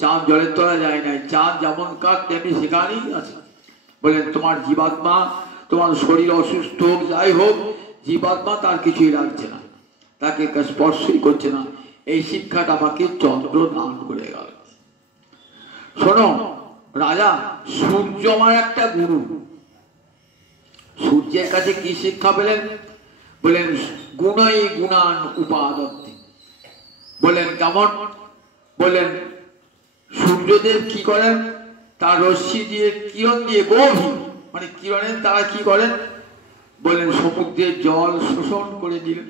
চাঁদ জলের তলায় যায় নাই। চাঁদ যেমন কাজ তেমনি সেখানেই আছে। বললেন তোমার জীবাত্মা, তোমার শরীর অসুস্থ হোক যাই হোক, জীবাত্মা তার কিছুই লাগছে না, তাকে স্পর্শই করছে না। এই শিক্ষাটা আমাকে চন্দ্র দান করে গেল। শোনো রাজা, সূর্য আমার একটা গুরু। সূর্যের কাছে কি শিক্ষা পেলেন? বলেন গুণাই গুণান উপাদত্তে। বলেন কেমন? বলেন সূর্যদেব কি করেন, তার রশ্মি দিয়ে কিরণ দিয়ে গভীর মানে কিরণের তারা কি করেন, বলেন সমুদ্রের জল শোষণ করে দিলেন।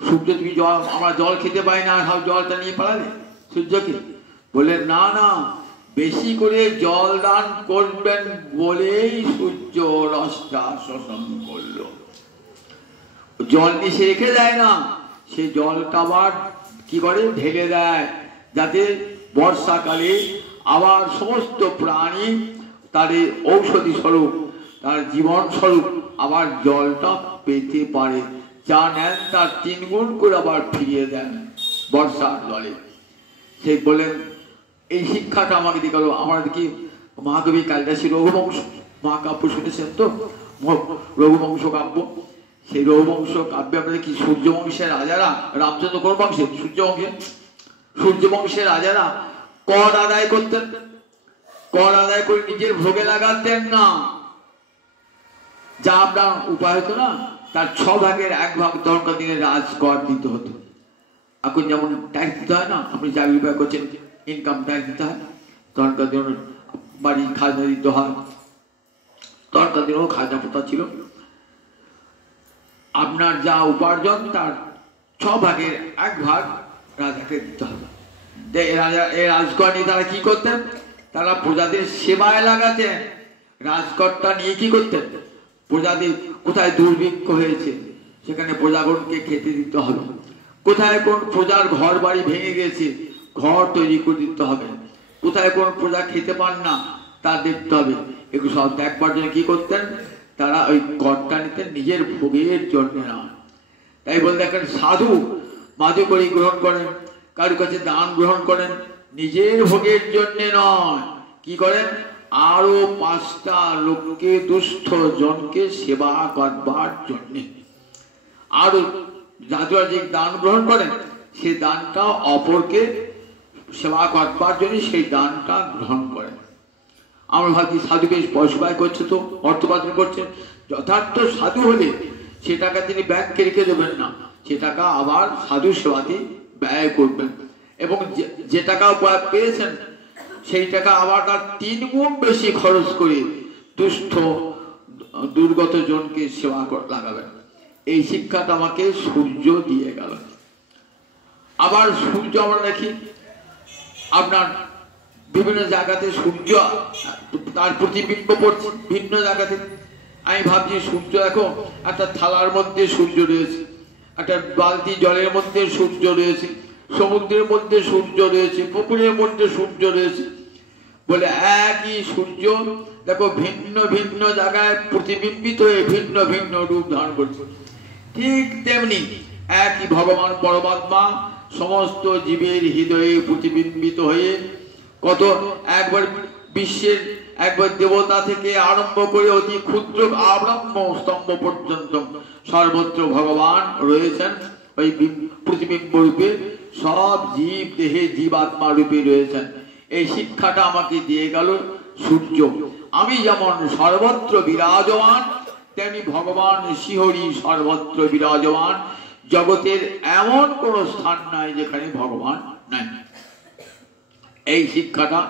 সূর্য তুমি জল, আমরা জল খেতে পাই না, সব জলটা নিয়ে পালালে সূর্যকে। বললেন না না, বেশি করে জল দান করবেন বলেই সূর্য রসটা শোষণ করলো। জল নিচে রেখে দেয় না, সে জলটা আবার কি করে ঢেলে দেয়, যাতে বর্ষাকালে আবার সমস্ত প্রাণী তাদের ঔষধি স্বরূপ, তার জীবন স্বরূপ আবার জলটা পেতে পারে। যা নেন তার 3 গুণ করে আবার ফিরিয়ে দেন বর্ষার জলে। সে বলেন এই শিক্ষাটা আমাকে দিয়ে গেল। আমরা দেখি মহাকবি কালিদাসী রঘুবংশ মহাকাব্য শুনেছেন তো, রঘুবংশ কাব্য। সেই রঘুবংশ কাব্যে আমরা দেখি সূর্যবংশের রাজারা, রামচন্দ্র কোন বংশে? সূর্যবংশের রাজারা কর আদায় করতেন, কর আদায় করে নিজের ভোগে লাগাতেন না। যা আপনার উপায় হতো না, তার 6 ভাগের 1 ভাগ দরকার দিনে রাজকর দিতে হতো। এখন যেমন ট্যাক্স দিতে হয় না, আপনি চাকরি উপায় করছেন, ইনকাম ট্যাক্স দিতে হয়, তখনকার দিন বাড়ি খাজনা দিতে হয়, তখনকার দিনেও খাজনা প্রথা ছিল। আপনার যা উপার্জন তার 6 ভাগের 1 ভাগ রাজাকে দিতে হবে। রাজকর নিয়ে তারা কি করতেন? তারা প্রজাদের সেবায় লাগাতেন। রাজকরটা নিয়ে কি করতেন? প্রজাদের কোথায় দুর্ভিক্ষ হয়েছে সেখানে প্রজাগণকে খেতে দিতে হবে, কোথায় কোন প্রজার ঘর বাড়ি ভেঙে গেছে ঘর তৈরি করে দিতে হবে, কোথায় কোন প্রজা খেতে পান না তা দেখতে হবে। এগুলো সব দেখবার জন্য কি করতেন? তারা ওই করটা নিতেন নিজের ভোগের জন্য না। তাই বলে দেখেন সাধু মাধু করে গ্রহণ করেন, কারো কাছে দান গ্রহণ করেন, নিজের ভোগের জন্য নয়। কি করেন? আরো 5টা লোককে, দুস্থ জনকে সেবা করবার জন্য। আরো যারা যে দান গ্রহণ করেন সেই দানটা অপরকে সেবা করবার জন্য সেই দানটা গ্রহণ করেন। আমরা ভাবছি সাধু বেশ পয়সা ব্যয় করছে, তো অর্থ উপার্জন করছে। যথার্থ সাধু হলে সে টাকা তিনি ব্যাংকে রেখে দেবেন না, সে টাকা আবার সাধু সেবাতে ব্যয় করবেন, এবং যে টাকা পেয়েছেন সেই টাকা আবার তার 3 গুণ বেশি খরচ করে দুস্থ দুর্গত জনকে সেবা লাগাবেন। এই শিক্ষাটা আমাকে সূর্য দিয়ে গেল। আবার সূর্য আমরা দেখি আপনার বিভিন্ন জায়গাতে সূর্য তার প্রতিবিম্ব পড়ছে ভিন্ন জায়গাতে। আমি ভাবছি সূর্য দেখো, একটা থালার মধ্যে সূর্য রয়েছে, একটা বালতি জলের মধ্যে সূর্য রয়েছে, সমুদ্রের মধ্যে সূর্য রয়েছে, পুকুরের মধ্যে সূর্য রয়েছে। বলে একই সূর্য দেখো ভিন্ন ভিন্ন জায়গায় প্রতিবিম্বিত হয়ে ভিন্ন ভিন্ন রূপ ধারণ করছে। ঠিক তেমনি একই ভগবান পরমাত্মা সমস্ত জীবের হৃদয়ে প্রতিবিম্বিত হয়ে কত একবার বিশ্বের একবার দেবতা থেকে আরম্ভ করে অতি ক্ষুদ্র আব্রহ্ম স্তম্ভ পর্যন্ত সর্বত্র ভগবান রয়েছেন ওই প্রতিবিম্ব রূপে, সব জীব দেহে জীবাত্মা রূপে রয়েছেন। এই শিক্ষাটা আমাকে দিয়ে গেল সূর্য। আমি যেমন সর্বত্র বিরাজমান, তেমনি ভগবান শ্রীহরি সর্বত্র বিরাজমান। জগতের এমন কোন স্থান নাই যেখানে ভগবান নাই। এই শিক্ষাটা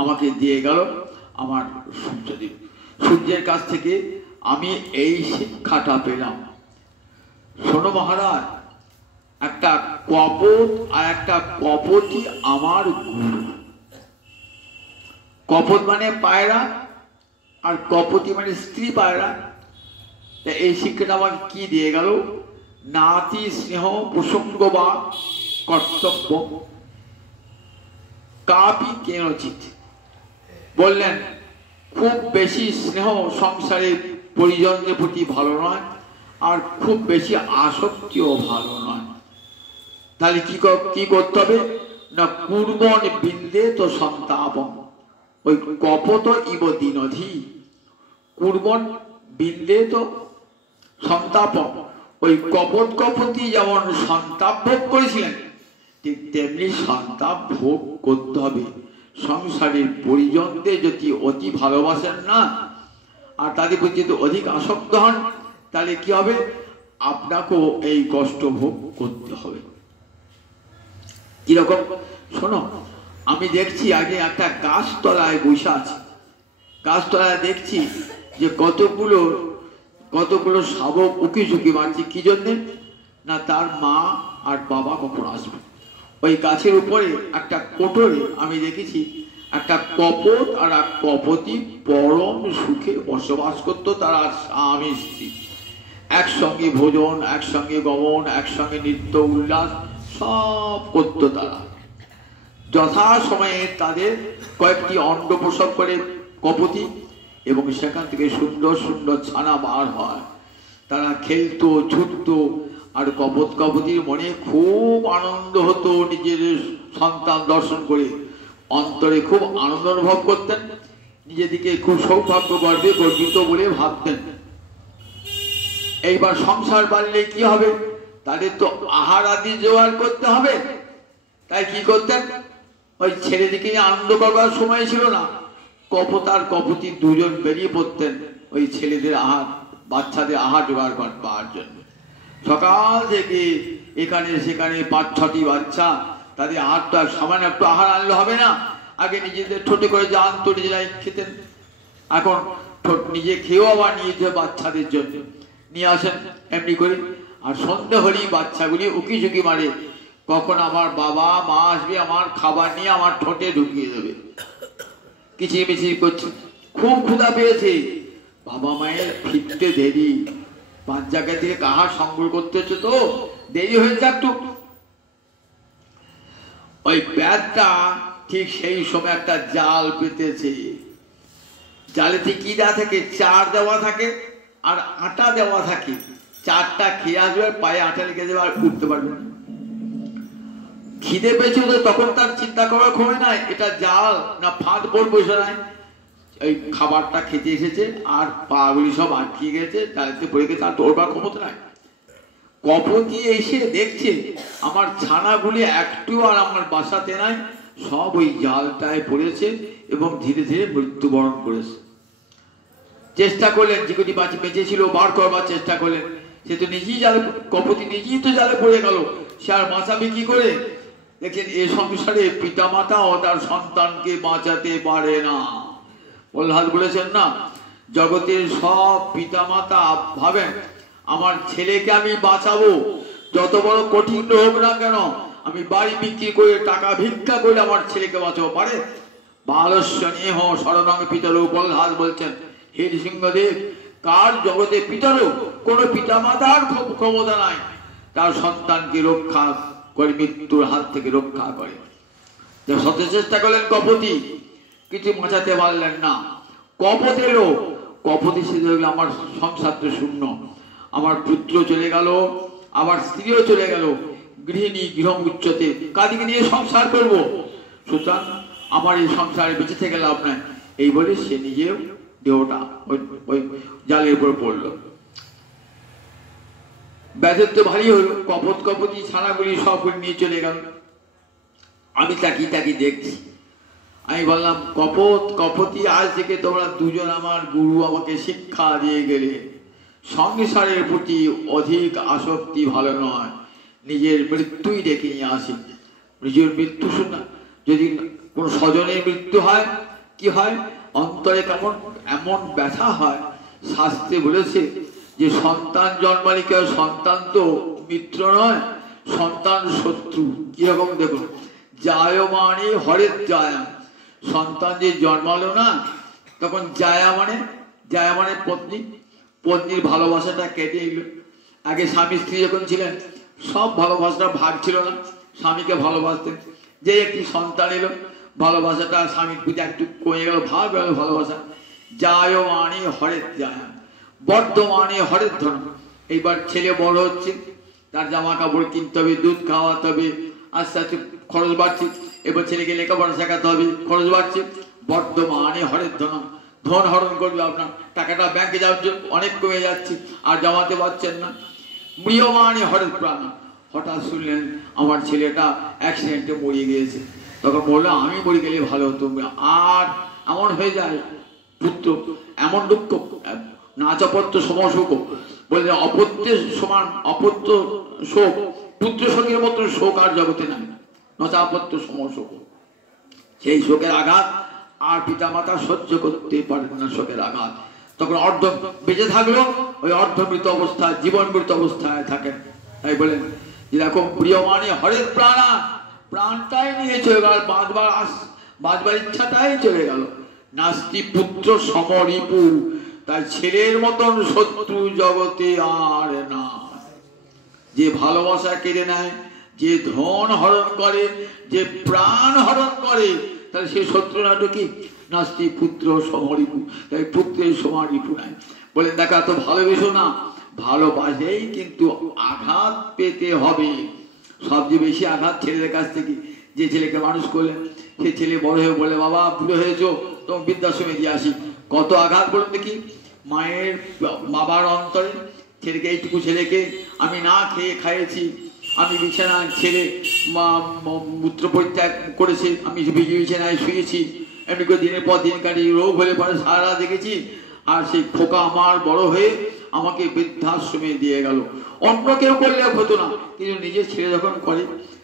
আমাকে দিয়ে গেল আমার সূর্যদেব। সূর্যের কাছ থেকে আমি এই শিক্ষাটা পেলাম। শোনো মহারাজ, একটা কপট আর একটা কপতি আমার গুরু। কপট মানে পায়রা আর কপতি মানে স্ত্রী পায়রা। এই শিক্ষাটা আমাকে কি দিয়ে গেল? নাতি স্নেহ প্রসঙ্গ বা কর্তব্য কাপি কেনচিত। বললেন খুব বেশি স্নেহ সংসারের পরিজনদের প্রতি ভালো নয়, আর খুব বেশি আসক্তিও ভালো নয়। তাহলে কি করতে হবে না? কুর্বন বিন্দে তো সন্তাপম, ওই কপত ইব দিনধি, কুর্বন বিন্দে তো সন্তাপম। ওই কপট কপতি যেমন সন্তাপ ভোগ করেছিলেন, ঠিক তেমনি সন্তাপ ভোগ করতে হবে। সংসারের পরিজনদের যদি অতি ভালোবাসেন না, আর তাদের প্রতি যদি অধিক আসক্ত হন, তাহলে কি হবে? আপনাকেও এই কষ্ট ভোগ করতে হবে। কিরকম শোনো, আমি দেখছি আগে একটা গাছতলায় বসে আছে, গাছতলায় দেখছি যে কতগুলো শাবক উকি ঝুঁকি মারছে। কি জন্যে না? তার মা আর বাবা কখন আসবে। ওই গাছের উপরে একটা কোটরে আমি দেখেছি একটা কপট আর এক কপতি পরম সুখে বসবাস করতো। তারা স্বামী স্ত্রী একসঙ্গে ভোজন, একসঙ্গে গমন, একসঙ্গে নৃত্য উল্লাস সব করতো। তারা যথা সময়ে তাদের কয়েকটি অন্ড প্রসব করে কপতি, এবং সেখান থেকে সুন্দর সুন্দর ছানা বার হয়। তারা খেলতো, ছুটতো, আর কপতির মনে খুব আনন্দ হতো নিজের সন্তান দর্শন করে। অন্তরে খুব আনন্দ অনুভব করতেন, নিজেদিকে খুব সৌভাগ্য গর্বে গর্বিত বলে ভাবতেন। এইবার সংসার বাড়লে কি হবে? তাদের তো আহার আদি জোগাড় করতে হবে। তাই কি করতেন? ওই ছেলেদিকে আনন্দ করবার সময় ছিল না, কপত আর কপতি দুজন বেরিয়ে পড়তেন ওই ছেলেদের আহার, বাচ্চাদের আহার জোগাড় করবার জন্য। সকাল থেকে এখানে সেখানে 5-6টি বাচ্চা, তাদের আহারটা সামান্য একটু আহার আনলে হবে না। আগে নিজেদের ঠোঁটে করে যা আনতো নিজেরাই খেতেন। এখন নিজে খেয়েও আবার নিয়ে যেতে বাচ্চাদের জন্য নিয়ে আসেন এমনি করে। আর সন্ধ্যে হলেই বাচ্চাগুলি উকি ঝুঁকি মারে, কখন আমার বাবা মা আসবে আমার খাবার নিয়ে আমার ঠোঁটে ঢুকিয়ে দেবে। কিচিরমিচির করছে, খুব ক্ষুধা পেয়েছে। বাবা মায়ের ফিরতে দেরি, 5 জায়গা থেকে কাহার সংগ্রহ করতে হচ্ছে, তো দেরি হয়েছে একটু। ওই ব্যাগটা ঠিক সেই সময় একটা জাল পেতেছে। জালেতে কি দেওয়া থাকে? চার দেওয়া থাকে আর আটা দেওয়া থাকে। চারটা খেয়ে আসবে, পায়ে আটা লেগে যাবে, আর উঠতে পারবে না। খিদে পেয়েছে তো তখন তার চিন্তা করার ক্ষমতা নাই এটা জাল না ফাঁদ পড়বো, নাই। এই খাবারটা খেতে এসেছে আর পা গুলি সব আটকে গেছে, জালেতে পড়ে গেছে, আর তোরবার ক্ষমতা নাই। কপতি এসে দেখছে আমার ছানাগুলি একটু আর আমার বাসাতে নাই, সব ওই জালটায় পড়েছে এবং ধীরে ধীরে মৃত্যুবরণ করেছে। চেষ্টা করলেন, যে কটি বাঁচি বেঁচে ছিল বার করবার চেষ্টা করলেন, সে তো নিজেই জালে, কপতি নিজেই তো জালে পড়ে গেল, সে আর বাঁচাবে কি করে? দেখছেন এ সংসারে পিতা মাতা ও তার সন্তানকে বাঁচাতে পারে না। প্রহ্লাদ বলেছেন না, জগতের সব পিতা মাতা ভাবেন আমার ছেলেকে আমি বাঁচাবো, যত বড় কঠিন হোক না কেন আমি বাড়ি বিক্রি করে টাকা ভিক্ষা করে আমার ছেলেকে বাঁচাবো। পারে? বালস্য নেহ শরণং পিতরো। প্রহ্লাদ বলছেন হে সিংহদেব, কার জগতে পিতরো? কোন পিতা মাতার ক্ষমতা নাই তার সন্তানকে রক্ষা করে, মৃত্যুর হাত থেকে রক্ষা করে। শত চেষ্টা করলেন কপতি, কিছু বাঁচাতে পারলেন না। কপতেরও কপতি সে আমার সংসার তো শূন্য, আমার পুত্র চলে গেল, আমার স্ত্রীও চলে গেল, গৃহিণী গৃহ উচ্চতে, কাদিকে নিয়ে সংসার করবো, সুতরাং আমার এই সংসারে বেঁচে থেকে লাভ নাই। এই বলে সে নিজেও দেহটা ওই জালের উপর পড়লো। ব্যাধের তো ভারী হলো, কপত কপতি ছানাগুলি সব নিয়ে চলে গেল। আমি তাকিয়ে দেখছি। আমি বললাম, কপত কপতি, আজ থেকে তোমরা দুজন আমার গুরু, আমাকে শিক্ষা দিয়ে গেলে সংসারের প্রতি অধিক আসক্তি ভালো নয়, নিজের মৃত্যুই ডেকে নিয়ে আসে। নিজের মৃত্যু শোনা, যদি কোন স্বজনের মৃত্যু হয় কি হয়, অন্তরে কেমন এমন ব্যথা হয়। শাস্ত্রে বলেছে যে সন্তান জন্মালে কেউ, সন্তান তো মিত্র নয়, সন্তান শত্রু। কিরকম দেখুন, জায় মানে হরের জায়া, সন্তান যে জন্মালো না, তখন জায়া মানে পত্নী, পত্নীর ভালোবাসাটা কেটে এলো। আগে স্বামী স্ত্রী যখন ছিলেন, সব ভালোবাসাটা ভাগ ছিল না, স্বামীকে ভালোবাসতেন। যে একটি সন্তান এলো, ভালোবাসাটা স্বামীর প্রতি একটু কমে গেল, ভাগ গেল ভালোবাসা। যায় মানে হরের জায়া, বর্ধমানে হরের ধর্ম। এইবার ছেলে বড় হচ্ছে, তার জামা কাপড় কিনতে হবে, দুধ খাওয়াতে হবে, আস্তে আস্তে খরচ বাড়ছে। এবার ছেলেকে লেখাপড়া শেখাতে হবে, খরচ বাড়ছে। বর্ধমানে হরের ধর্ম, ধন হরণ করবে আপনার, টাকাটা ব্যাংকে যাচ্ছে, অনেক কমে যাচ্ছে, আর জমাতে পারছেন না। মৃয়মানে হরের প্রাণ। হঠাৎ শুনলেন আমার ছেলেটা অ্যাক্সিডেন্টে মরিয়ে গিয়েছে। তখন বললো, আমি মরে গেলে ভালো হতো। আর এমন হয়ে যায় পুত্র, এমন দুঃখ, নাচপত্য সমসুখ, বলে অপত্যের সমান অপত্য শোক, পুত্র শোকের মতো শোক আর জগতে নাই, নচাপত্য সমসুখ। সেই শোকের আঘাত আর পিতা মাতা সহ্য করতে পারেন না, শোকের আঘাত। তখন অর্ধ বেঁচে থাকলো, ওই অর্ধমৃত অবস্থায়, জীবন মৃত অবস্থায় থাকেন। তাই বলেন যে দেখো, প্রিয় মানে হরের প্রাণা, প্রাণটাই নিয়ে চলে গেল, বাঁচবার ইচ্ছাটাই চলে গেল। নাস্তি পুত্র সমরিপু, তাই ছেলের মতন শত্রু জগতে আর না। যে ভালোবাসা কেড়ে নেয়, যে ধন হরণ করে, যে প্রাণ হরণ করে, তাহলে সে শত্রু নাটক কি? নাস্তি পুত্র সমরিপু, তাই পুত্রের সমান রিপু নাই। বলেন দেখা তো ভালোবেসো না, ভালোবাসেই কিন্তু আঘাত পেতে হবে। সবচেয়ে বেশি আঘাত ছেলেদের কাছ থেকে। যে ছেলেকে মানুষ করলেন, সে ছেলে বড় হয়ে বলে, বাবা বুড়ো হয়েছো, তোমার বৃদ্ধাশ্রমে দিয়ে আসি। কত আঘাত বলুন দেখি। মায়ের বাবার অন্তরে ছেলেকে, এইটুকু ছেলেকে আমি না খেয়ে খাইয়েছি, আমি বিছানায় ছেলে মূত্র পরিত্যাগ করেছে, আমি বিছানায় শুয়েছি, এমনি করে দিনের পর দিন কাটিয়ে রোগ হলে পরে সারা দেখেছি। আর সেই খোকা আমার বড় হয়ে আমাকে বৃদ্ধাশ্রমে দিয়ে গেল। অন্য কেউ করলে হতো না, কিন্তু নিজের ছেলে যখন করে,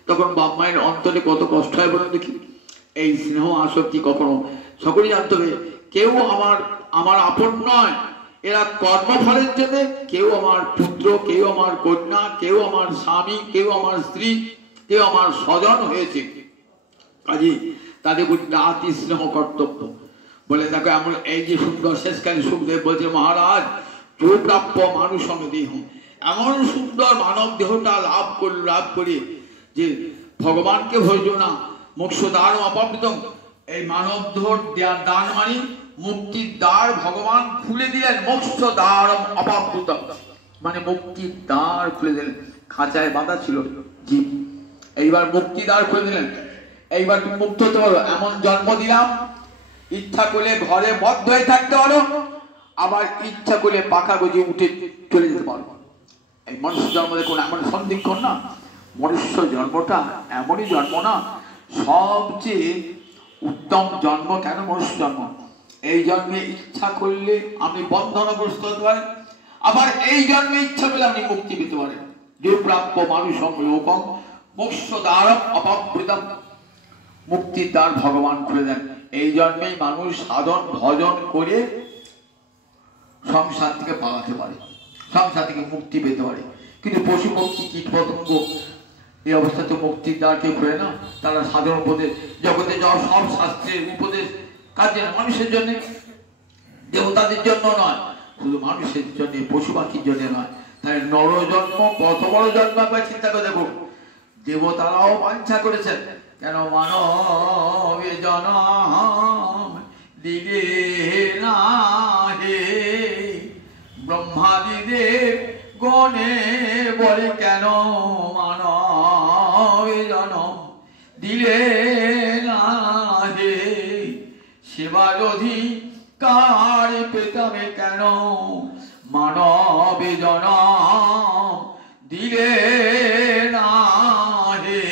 তখন বাপ মায়ের অন্তরে কত কষ্ট হয় বলুন দেখি। এই স্নেহ আসক্তি কখনো সকলেই জানতে হবে, কেউ আমার আপন নয়। এরা কর্মফলের জন্য, কেউ আমার পুত্র, কেউ আমার কন্যা, কেউ আমার স্বামী, কেউ আমার স্ত্রী, কেউ আমার স্বজন হয়েছে। কাজে তাদের প্রতি আতি স্নেহ কর্তব্য। বলে দেখো, এমন এই যে সুন্দর, শেষকালে সুখদেব বলছে, মহারাজ প্রাপ্য মানুষ দেহ, এমন সুন্দর মানব দেহটা লাভ করে যে ভগবানকে ভজ না, মোক্ষ দ্বার অপাবৃতম। এই মানব দেহ দান মানে মুক্তির দ্বার ভগবান খুলে দিলেন। মোক্ষ দ্বার অপাবৃতম মানে মুক্তির দ্বার খুলে দিলেন। খাঁচায় বাঁধা ছিল জীব, এইবার মুক্তি দ্বার খুলে দিলেন। এইবার তুমি মুক্ত হতে পারো। এমন জন্ম দিলাম, ইচ্ছা করলে ঘরে বদ্ধ হয়ে থাকতে পারো, আবার ইচ্ছা করলে পাখা গজিয়ে উঠে চলে যেতে পারো। এই মনুষ্য জন্ম দেখুন, এমন সন্ধিক্ষণ না। মনুষ্য জন্মটা এমনই জন্ম না, সবচেয়ে উত্তম জন্ম। কেন মনুষ্য জন্ম? এই জন্মে ইচ্ছা করলে আপনি বন্ধনগ্রস্ত হতে পারেন, আবার এই জন্মে ইচ্ছা করলে আপনি মুক্তি পেতে পারেন। যে প্রাপ্য মানুষম লোকম মোক্ষ দ্বারম অপাবৃতম, মুক্তির দ্বার ভগবান খুলে দেন। এই জন্মেই মানুষ সাধন ভজন করে সংসার থেকে পালাতে পারে, সংসার থেকে মুক্তি পেতে পারে। কিন্তু পশু পক্ষী কীট পতঙ্গ এই অবস্থাতে মুক্তির দ্বার কেউ খুলে না। তারা সাধন উপদেশ, জগতে যাওয়া সব শাস্ত্রের উপদেশ কাজে মানুষের জন্য, দেবতাদের জন্য নয়, শুধু মানুষের জন্য, পশু পাখির জন্য নয়। তাই নর জন্ম কত বড় জন্ম একবার চিন্তা করে দেখো। দেবতারাও বাঞ্ছা করেছেন, কেন মানব জনম দিলে না হে, ব্রহ্মাদিদেব গণে বলে কেন মানব জনম দিলে না হে, সেবার অধিকার পেতামে কেন মানব জনম দিলে না হে।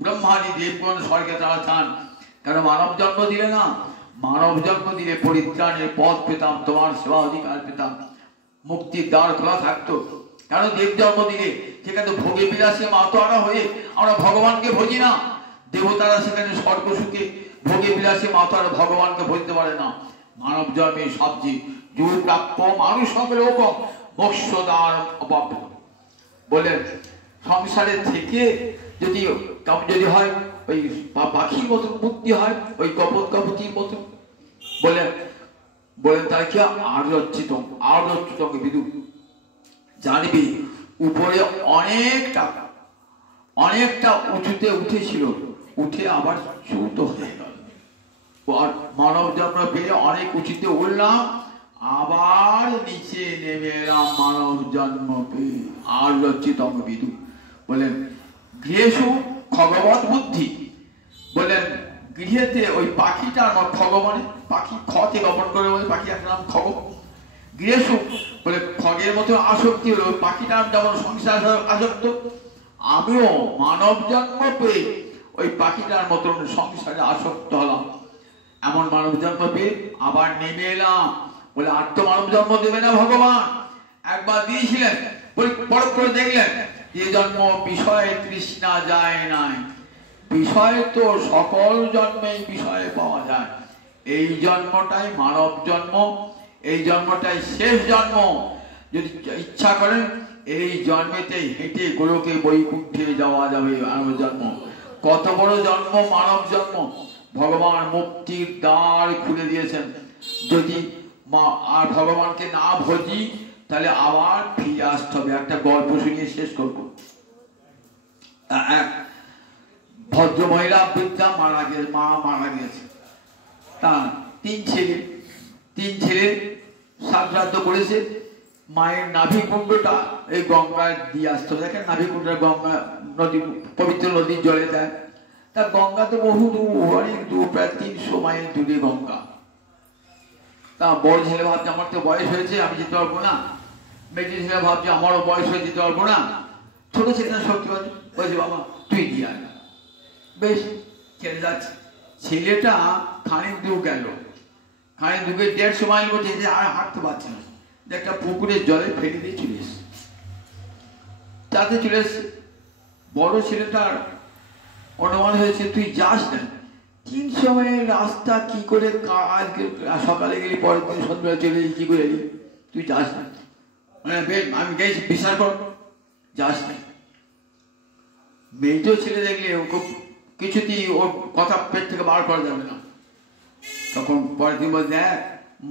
ব্রহ্মাদি দেবগণ স্বর্গে তারা চান, কেন মানব জন্ম দিলে না? মানব জন্ম দিলে পরিত্রাণের পথ পেতাম, তোমার সেবা অধিকার পেতাম, মুক্তির দ্বার খোলা থাকতো। কারণ দেব জন্ম দিলে সেখানে ভোগে বিলাসে মাতোয়ারা হয়ে আমরা ভগবানকে ভজি না। দেবতারা সেখানে স্বর্গ সুখে ভোগে বিলাসে মাতোয়ারা ভগবানকে ভজতে পারে না। মানব জন্মে সবচেয়ে যুগ প্রাপ্য মানুষ লোক মোক্ষদ্বার অপাপ্য। বলেন সংসারের থেকে যদি যদি হয় ওই পাখির মতন বুদ্ধি হয়, ওই কপত কপতির মতন, বলেন তার কি আরচিতম বিদু জানবি উপরে অনেকটা উঁচুতে উঠেছিল, উঠে আবার চ্যুত হয়ে গেল। মানব জন্ম পেয়ে অনেক উঁচুতে উঠলাম, আবার নিচে নেমে এলাম মানব জন্ম পেয়ে। আরচিতম বিদু বলেন গৃহেশু খগবৎ বুদ্ধি। বলেন গৃহেতে ওই পাখিটার খগমানে পাখি খতে গমন করে বলে পাখি একটা নাম খগ। গৃহেশু বলে খগের মতো আসক্তি হলো, ওই পাখিটার যেমন সংসার আসক্ত, আমিও মানব জন্ম পেয়ে ওই পাখিটার মতন সংসারে আসক্ত হলাম। এমন মানব জন্ম পেয়ে আবার নেমে এলাম। বলে আর তো মানব জন্ম দেবে না ভগবান, একবার দিয়েছিলেন, পরখ করে দেখলেন যে জন্ম বিষয়ে তৃষ্ণা যায় নাই। বিষয় তো সকল জন্মেই বিষয়ে পাওয়া যায়, এই জন্মটাই মানব জন্ম, এই জন্মটাই শেষ জন্ম। যদি ইচ্ছা করেন এই জন্মেতেই হেঁটে গোলকে বৈকুণ্ঠে যাওয়া যাবে। মানব জন্ম কত বড় জন্ম, মানব জন্ম। ভগবান মুক্তির দ্বার খুলে দিয়েছেন। যদি আর ভগবানকে না ভজি তাহলে আবার ফিরে আসতে হবে। একটা গল্প শুনিয়ে শেষ করবো। এক ভদ্র মহিলা বৃদ্ধা মারা গেছে, তার তিন ছেলে শ্রাদ্ধ করেছে। মায়ের নাভি কুণ্ডটা এই গঙ্গায় দিয়ে আসতে হবে। দেখেন নাভি কুণ্ডটা গঙ্গা নদী, পবিত্র নদীর জলে দেয়। তা গঙ্গা তো বহু দূর, অনেক দূর, প্রায় 300 মাইল দূরে গঙ্গা। তা বড় ছেলে ভাবছে আমার তো বয়স হয়েছে, আমি যেতে পারবো না। মেজে ছেলে ভাবছে আমারও বয়স হয়ে যেতে পারবো না। ছোট ছেলেটা শক্তি বলছে বাবা তুই দিয়ে আয়। বেশ ছেলে যাচ্ছে। ছেলেটা খানিক দূর গেল, খানিক দূরে 150 মাইল মতো যেতে আর হাঁটতে পারছে না। একটা পুকুরের জলে ফেলে দিয়ে চলে এসছে, তাতে চলে এসছে। বড় ছেলেটার অনুমান হয়েছে তুই যাস না, 300 মাইল রাস্তা কি করে, আজকে সকালে গেলি পরের দিন সন্ধ্যাবেলা চলে এলি, কি করে এলি, তুই যাস না। মানে আমি গেছি বিশ্বাস কর, যাস না। মেজো ছেলে দেখলে কিছুতেই ওর কথা পেট থেকে বার করা যাবে না। তখন পরের দিন বল দেখ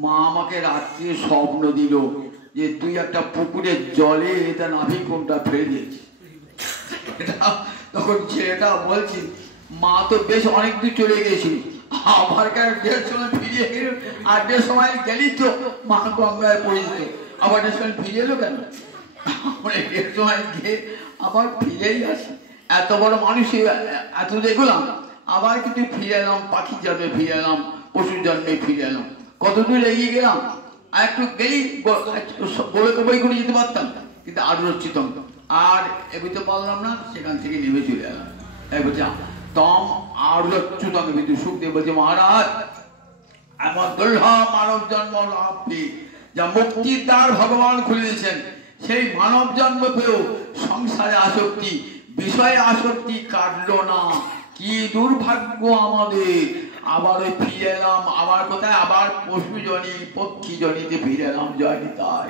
মা আমাকে রাত্রে স্বপ্ন দিল যে তুই একটা পুকুরের জলে এটা নাভি কোনটা ফেলে দিয়েছিস। তখন ছেলেটা বলছি মা তো বেশ অনেক দূর চলে গেছিল, আমার কাছে 150 মাইল ফিরিয়ে গেল। আর 150 মাইল গেলি তো মা গঙ্গায় পড়ে যেত, আবার 150 মাইল ফিরে এলো কেন? 150 মাইল গিয়ে আবার ফিরেই আসি। এত বড় মানুষ এত দেখলাম, আবার কিন্তু ফিরে এলাম, পাখির জন্মে ফিরে এলাম, পশুর জন্মে ফিরে এলাম। কত দূর এগিয়ে গেলাম, আর একটু গেলেই বই করে যেতে পারতাম, কিন্তু আরো রচিতম আর এগোতে পারলাম না, সেখান থেকে নেমে চলে এলাম। বলছে তম আর রচ্যুতম বিদু। সুখদেব বলছে মহারাজ এমন দুর্লভ মানব জন্ম লাভ পেয়ে যা মুক্তির দ্বার ভগবান খুলে দিয়েছেন, সেই মানব জন্ম পেয়েও সংসারে আসক্তি, বিষয়ে আসক্তি কাটলো না। কি দুর্ভাগ্য আমাদের। আবার ওই ফিরে এলাম, আবার কোথায়, আবার পশু জনি পক্ষী জনিতে ফিরে এলাম। জয় নিতাই।